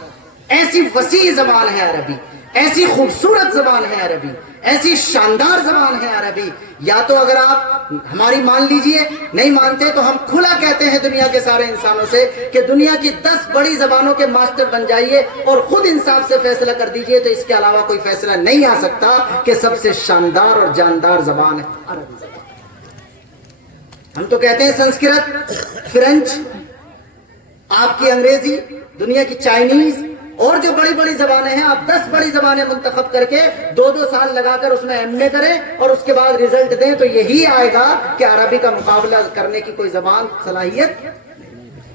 ایسی وسیع زبان ہے عربی, ایسی خوبصورت زبان ہے عربی, ایسی شاندار زبان ہے عربی. یا تو اگر آپ ہماری مان لیجئے, نہیں مانتے تو ہم کھلا کہتے ہیں دنیا کے سارے انسانوں سے کہ دنیا کی 10 بڑی زبانوں کے ماسٹر بن جائیے اور خود انصاف سے فیصلہ کر دیجئے, تو اس کے علاوہ کوئی فیصلہ نہیں آ سکتا کہ سب سے شاندار اور جاندار زبان ہے عربی زبان. ہم تو کہتے ہیں سنسکرت, فرینچ, آپ کی انگریزی, دنیا کی چائنیز اور جو بڑی بڑی زبانیں ہیں, آپ 10 بڑی زبانیں منتخب کر کے 2-2 سال لگا کر اس میں ایم اے کریں اور اس کے بعد رزلٹ دیں, تو یہی آئے گا کہ عربی کا مقابلہ کرنے کی کوئی زبان صلاحیت.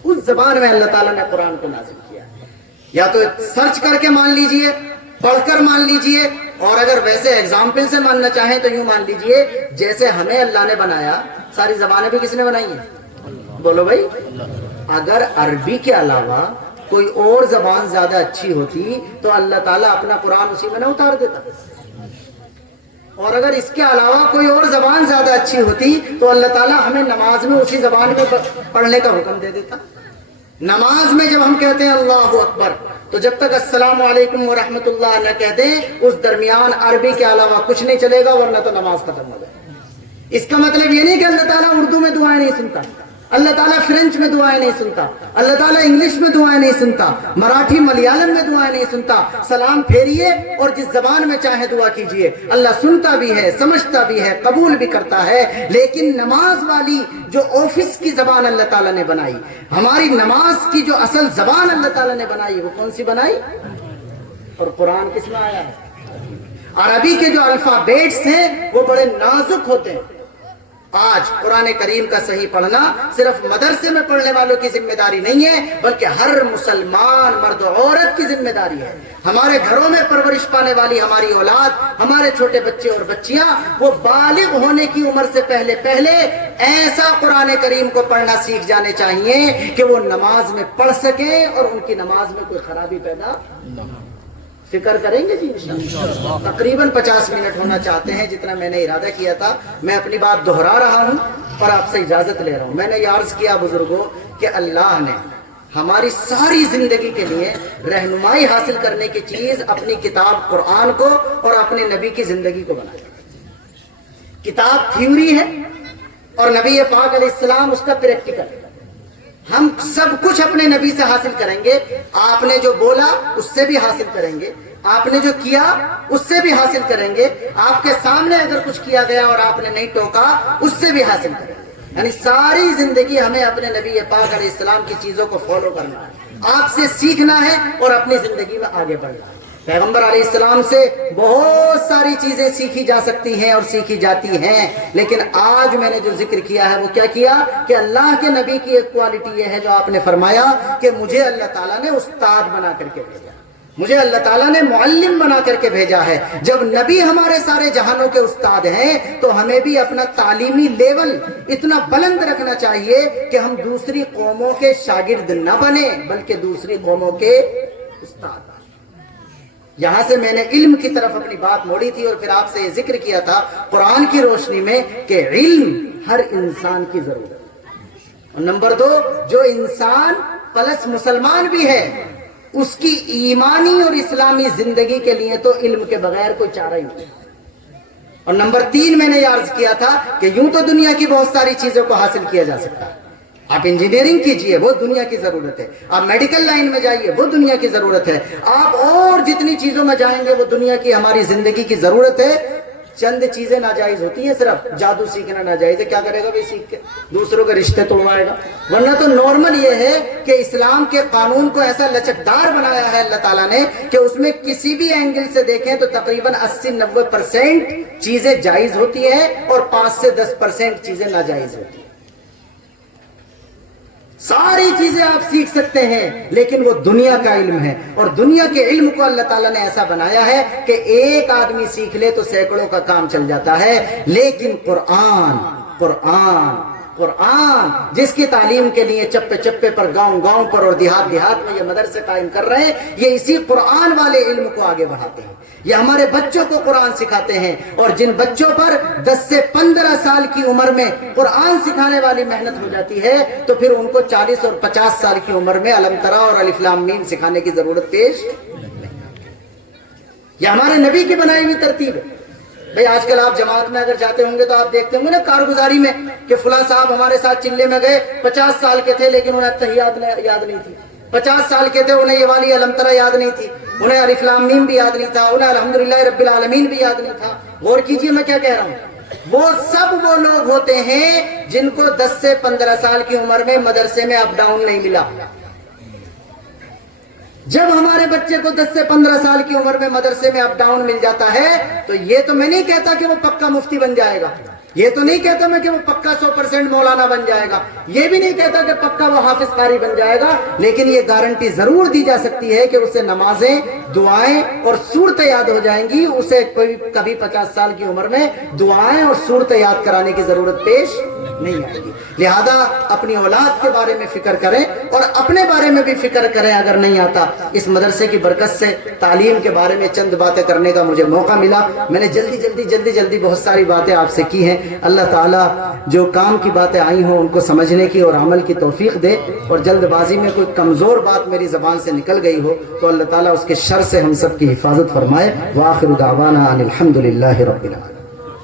اس زبان میں اللہ تعالیٰ نے قرآن کو نازل کیا. یا تو سرچ کر کے مان لیجئے, پڑھ کر مان لیجئے, اور اگر ویسے ایگزامپل سے ماننا چاہیں تو یوں مان لیجئے جیسے ہمیں اللہ نے بنایا, ساری زبانیں بھی کس نے بنائی ہیں؟ بولو بھائی. اگر عربی کے علاوہ کوئی اور زبان زیادہ اچھی ہوتی تو اللہ تعالیٰ اپنا قرآن اسی میں نہ اتار دیتا, اور اگر اس کے علاوہ کوئی اور زبان زیادہ اچھی ہوتی تو اللہ تعالیٰ ہمیں نماز میں اسی زبان میں پڑھنے کا حکم دے دیتا. نماز میں جب ہم کہتے ہیں اللہ اکبر تو جب تک السلام علیکم ورحمۃ اللہ نہ کہہ دیں اس درمیان عربی کے علاوہ کچھ نہیں چلے گا, ورنہ تو نماز ختم ہو جائے. اس کا مطلب یہ نہیں کہ اللہ تعالیٰ اردو میں دعائیں نہیں سنتا, اللہ تعالیٰ فرینچ میں دعائیں نہیں سنتا, اللہ تعالیٰ انگلش میں دعائیں نہیں سنتا, مراٹھی ملیالم میں دعائیں نہیں سنتا. سلام پھیریے اور جس زبان میں چاہے دعا کیجئے, اللہ سنتا بھی ہے, سمجھتا بھی ہے, قبول بھی کرتا ہے. لیکن نماز والی جو آفس کی زبان اللہ تعالیٰ نے بنائی, ہماری نماز کی جو اصل زبان اللہ تعالیٰ نے بنائی, وہ کون سی بنائی؟ اور قرآن کس میں آیا ہے؟ عربی کے جو الفابیٹس ہیں وہ بڑے نازک ہوتے ہیں. آج قرآن کریم کا صحیح پڑھنا صرف مدرسے میں پڑھنے والوں کی ذمہ داری نہیں ہے, بلکہ ہر مسلمان مرد و عورت کی ذمہ داری ہے. ہمارے گھروں میں پرورش پانے والی ہماری اولاد, ہمارے چھوٹے بچے اور بچیاں, وہ بالغ ہونے کی عمر سے پہلے پہلے ایسا قرآن کریم کو پڑھنا سیکھ جانے چاہیے کہ وہ نماز میں پڑھ سکیں اور ان کی نماز میں کوئی خرابی پیدا نہ ہو. فکر کریں گے جی انشاءاللہ. تقریباً 50 منٹ ہونا چاہتے ہیں جتنا میں نے ارادہ کیا تھا. میں اپنی بات دہرا رہا ہوں اور آپ سے اجازت لے رہا ہوں. میں نے یہ عرض کیا بزرگوں کہ اللہ نے ہماری ساری زندگی کے لیے رہنمائی حاصل کرنے کی چیز اپنی کتاب قرآن کو اور اپنے نبی کی زندگی کو بنایا. کتاب تھیوری ہے اور نبی پاک علیہ السلام اس کا پریکٹیکل ہے. ہم سب کچھ اپنے نبی سے حاصل کریں گے. آپ نے جو بولا اس سے بھی حاصل کریں گے, آپ نے جو کیا اس سے بھی حاصل کریں گے, آپ کے سامنے اگر کچھ کیا گیا اور آپ نے نہیں ٹوکا اس سے بھی حاصل کریں گے. یعنی ساری زندگی ہمیں اپنے نبی پاک علیہ السلام کی چیزوں کو فالو کرنا ہے, آپ سے سیکھنا ہے اور اپنی زندگی میں آگے بڑھنا ہے. پیغمبر علیہ السلام سے بہت ساری چیزیں سیکھی جا سکتی ہیں اور سیکھی جاتی ہیں, لیکن آج میں نے جو ذکر کیا ہے وہ کیا کیا کہ اللہ کے نبی کی ایک کوالٹی یہ ہے جو آپ نے فرمایا کہ مجھے اللہ تعالیٰ نے استاد بنا کر کے بھیجا, مجھے اللہ تعالیٰ نے معلم بنا کر کے بھیجا ہے. جب نبی ہمارے سارے جہانوں کے استاد ہیں تو ہمیں بھی اپنا تعلیمی لیول اتنا بلند رکھنا چاہیے کہ ہم دوسری قوموں کے شاگرد نہ بنیں بلکہ دوسری قوموں کے استاد. یہاں سے میں نے علم کی طرف اپنی بات موڑی تھی اور پھر آپ سے یہ ذکر کیا تھا قرآن کی روشنی میں کہ علم ہر انسان کی ضرورت ہے. اور نمبر 2, جو انسان پلس مسلمان بھی ہے اس کی ایمانی اور اسلامی زندگی کے لیے تو علم کے بغیر کوئی چارہ ہی نہیں. اور نمبر 3 میں نے یہ عرض کیا تھا کہ یوں تو دنیا کی بہت ساری چیزوں کو حاصل کیا جا سکتا ہے. آپ انجینئرنگ کیجئے, وہ دنیا کی ضرورت ہے. آپ میڈیکل لائن میں جائیے, وہ دنیا کی ضرورت ہے. آپ اور جتنی چیزوں میں جائیں گے وہ دنیا کی ہماری زندگی کی ضرورت ہے. چند چیزیں ناجائز ہوتی ہیں, صرف جادو سیکھنا ناجائز ہے. کیا کرے گا بھائی سیکھ کے؟ دوسروں کے رشتے توڑوائے گا. ورنہ تو نارمل یہ ہے کہ اسلام کے قانون کو ایسا لچکدار بنایا ہے اللہ تعالیٰ نے کہ اس میں کسی بھی اینگل سے دیکھیں تو تقریباً 80-90% چیزیں جائز ہوتی ہیں اور 5 سے 10% چیزیں ناجائز ہوتی ہیں. ساری چیزیں آپ سیکھ سکتے ہیں، لیکن وہ دنیا کا علم ہے، اور دنیا کے علم کو اللہ تعالیٰ نے ایسا بنایا ہے کہ ایک آدمی سیکھ لے تو سینکڑوں کا کام چل جاتا ہے، لیکن قرآن جس کی تعلیم کے لیے چپے چپے پر، گاؤں گاؤں پر اور دیہات دیہات میں یہ مدرسے قائم کر رہے ہیں، یہ اسی قرآن والے علم کو آگے بڑھاتے ہیں، یہ ہمارے بچوں کو قرآن سکھاتے ہیں، اور جن بچوں پر 10 سے 15 سال کی عمر میں قرآن سکھانے والی محنت ہو جاتی ہے تو پھر ان کو 40 اور 50 سال کی عمر میں الم ترا اور الف لام میم سکھانے کی ضرورت پیش نہیں۔ یہ ہمارے نبی کی بنائی ہوئی ترتیب ہے۔ بھئی آج کل آپ جماعت میں اگر جاتے ہوں گے تو آپ دیکھتے ہوں گے نا کارگزاری میں کہ فلاں صاحب ہمارے ساتھ چلے میں گئے، 50 سال کے تھے لیکن انہیں تحیات یاد نہیں تھی، 50 سال کے تھے انہیں یہ والی الم ترا یاد نہیں تھی، انہیں الف لام میم بھی یاد نہیں تھا، انہیں الحمدللہ رب العالمین بھی یاد نہیں تھا۔ غور کیجئے میں کیا کہہ رہا ہوں، وہ سب وہ لوگ ہوتے ہیں جن کو 10 سے 15 سال کی عمر میں مدرسے میں اپ ڈاؤن نہیں ملا۔ جب ہمارے بچے کو 10 سے 15 سال کی عمر میں مدرسے میں اپ ڈاؤن مل جاتا ہے تو یہ تو میں نہیں کہتا کہ وہ پکا مفتی بن جائے گا، یہ تو نہیں کہتا میں کہ وہ پکا 100% مولانا بن جائے گا، یہ بھی نہیں کہتا کہ پکا وہ حافظ قاری بن جائے گا، لیکن یہ گارنٹی ضرور دی جا سکتی ہے کہ اسے نمازیں، دعائیں اور صورتیں یاد ہو جائیں گی، اسے کبھی 50 سال کی عمر میں دعائیں اور صورتیں یاد کرانے کی ضرورت پیش نہیں آئے گی۔ لہذا اپنی اولاد کے بارے میں فکر کریں اور اپنے بارے میں بھی فکر کریں اگر نہیں آتا۔ اس مدرسے کی برکت سے تعلیم کے بارے میں چند باتیں کرنے کا مجھے موقع ملا، میں نے جلدی بہت ساری باتیں آپ سے کی ہیں۔ اللہ تعالیٰ جو کام کی باتیں آئی ہوں ان کو سمجھنے کی اور عمل کی توفیق دے، اور جلد بازی میں کوئی کمزور بات میری زبان سے نکل گئی ہو تو اللہ تعالیٰ اس کے شر سے ہم سب کی حفاظت فرمائے۔ وآخر دعوانا ان الحمد للہ رب العالمین۔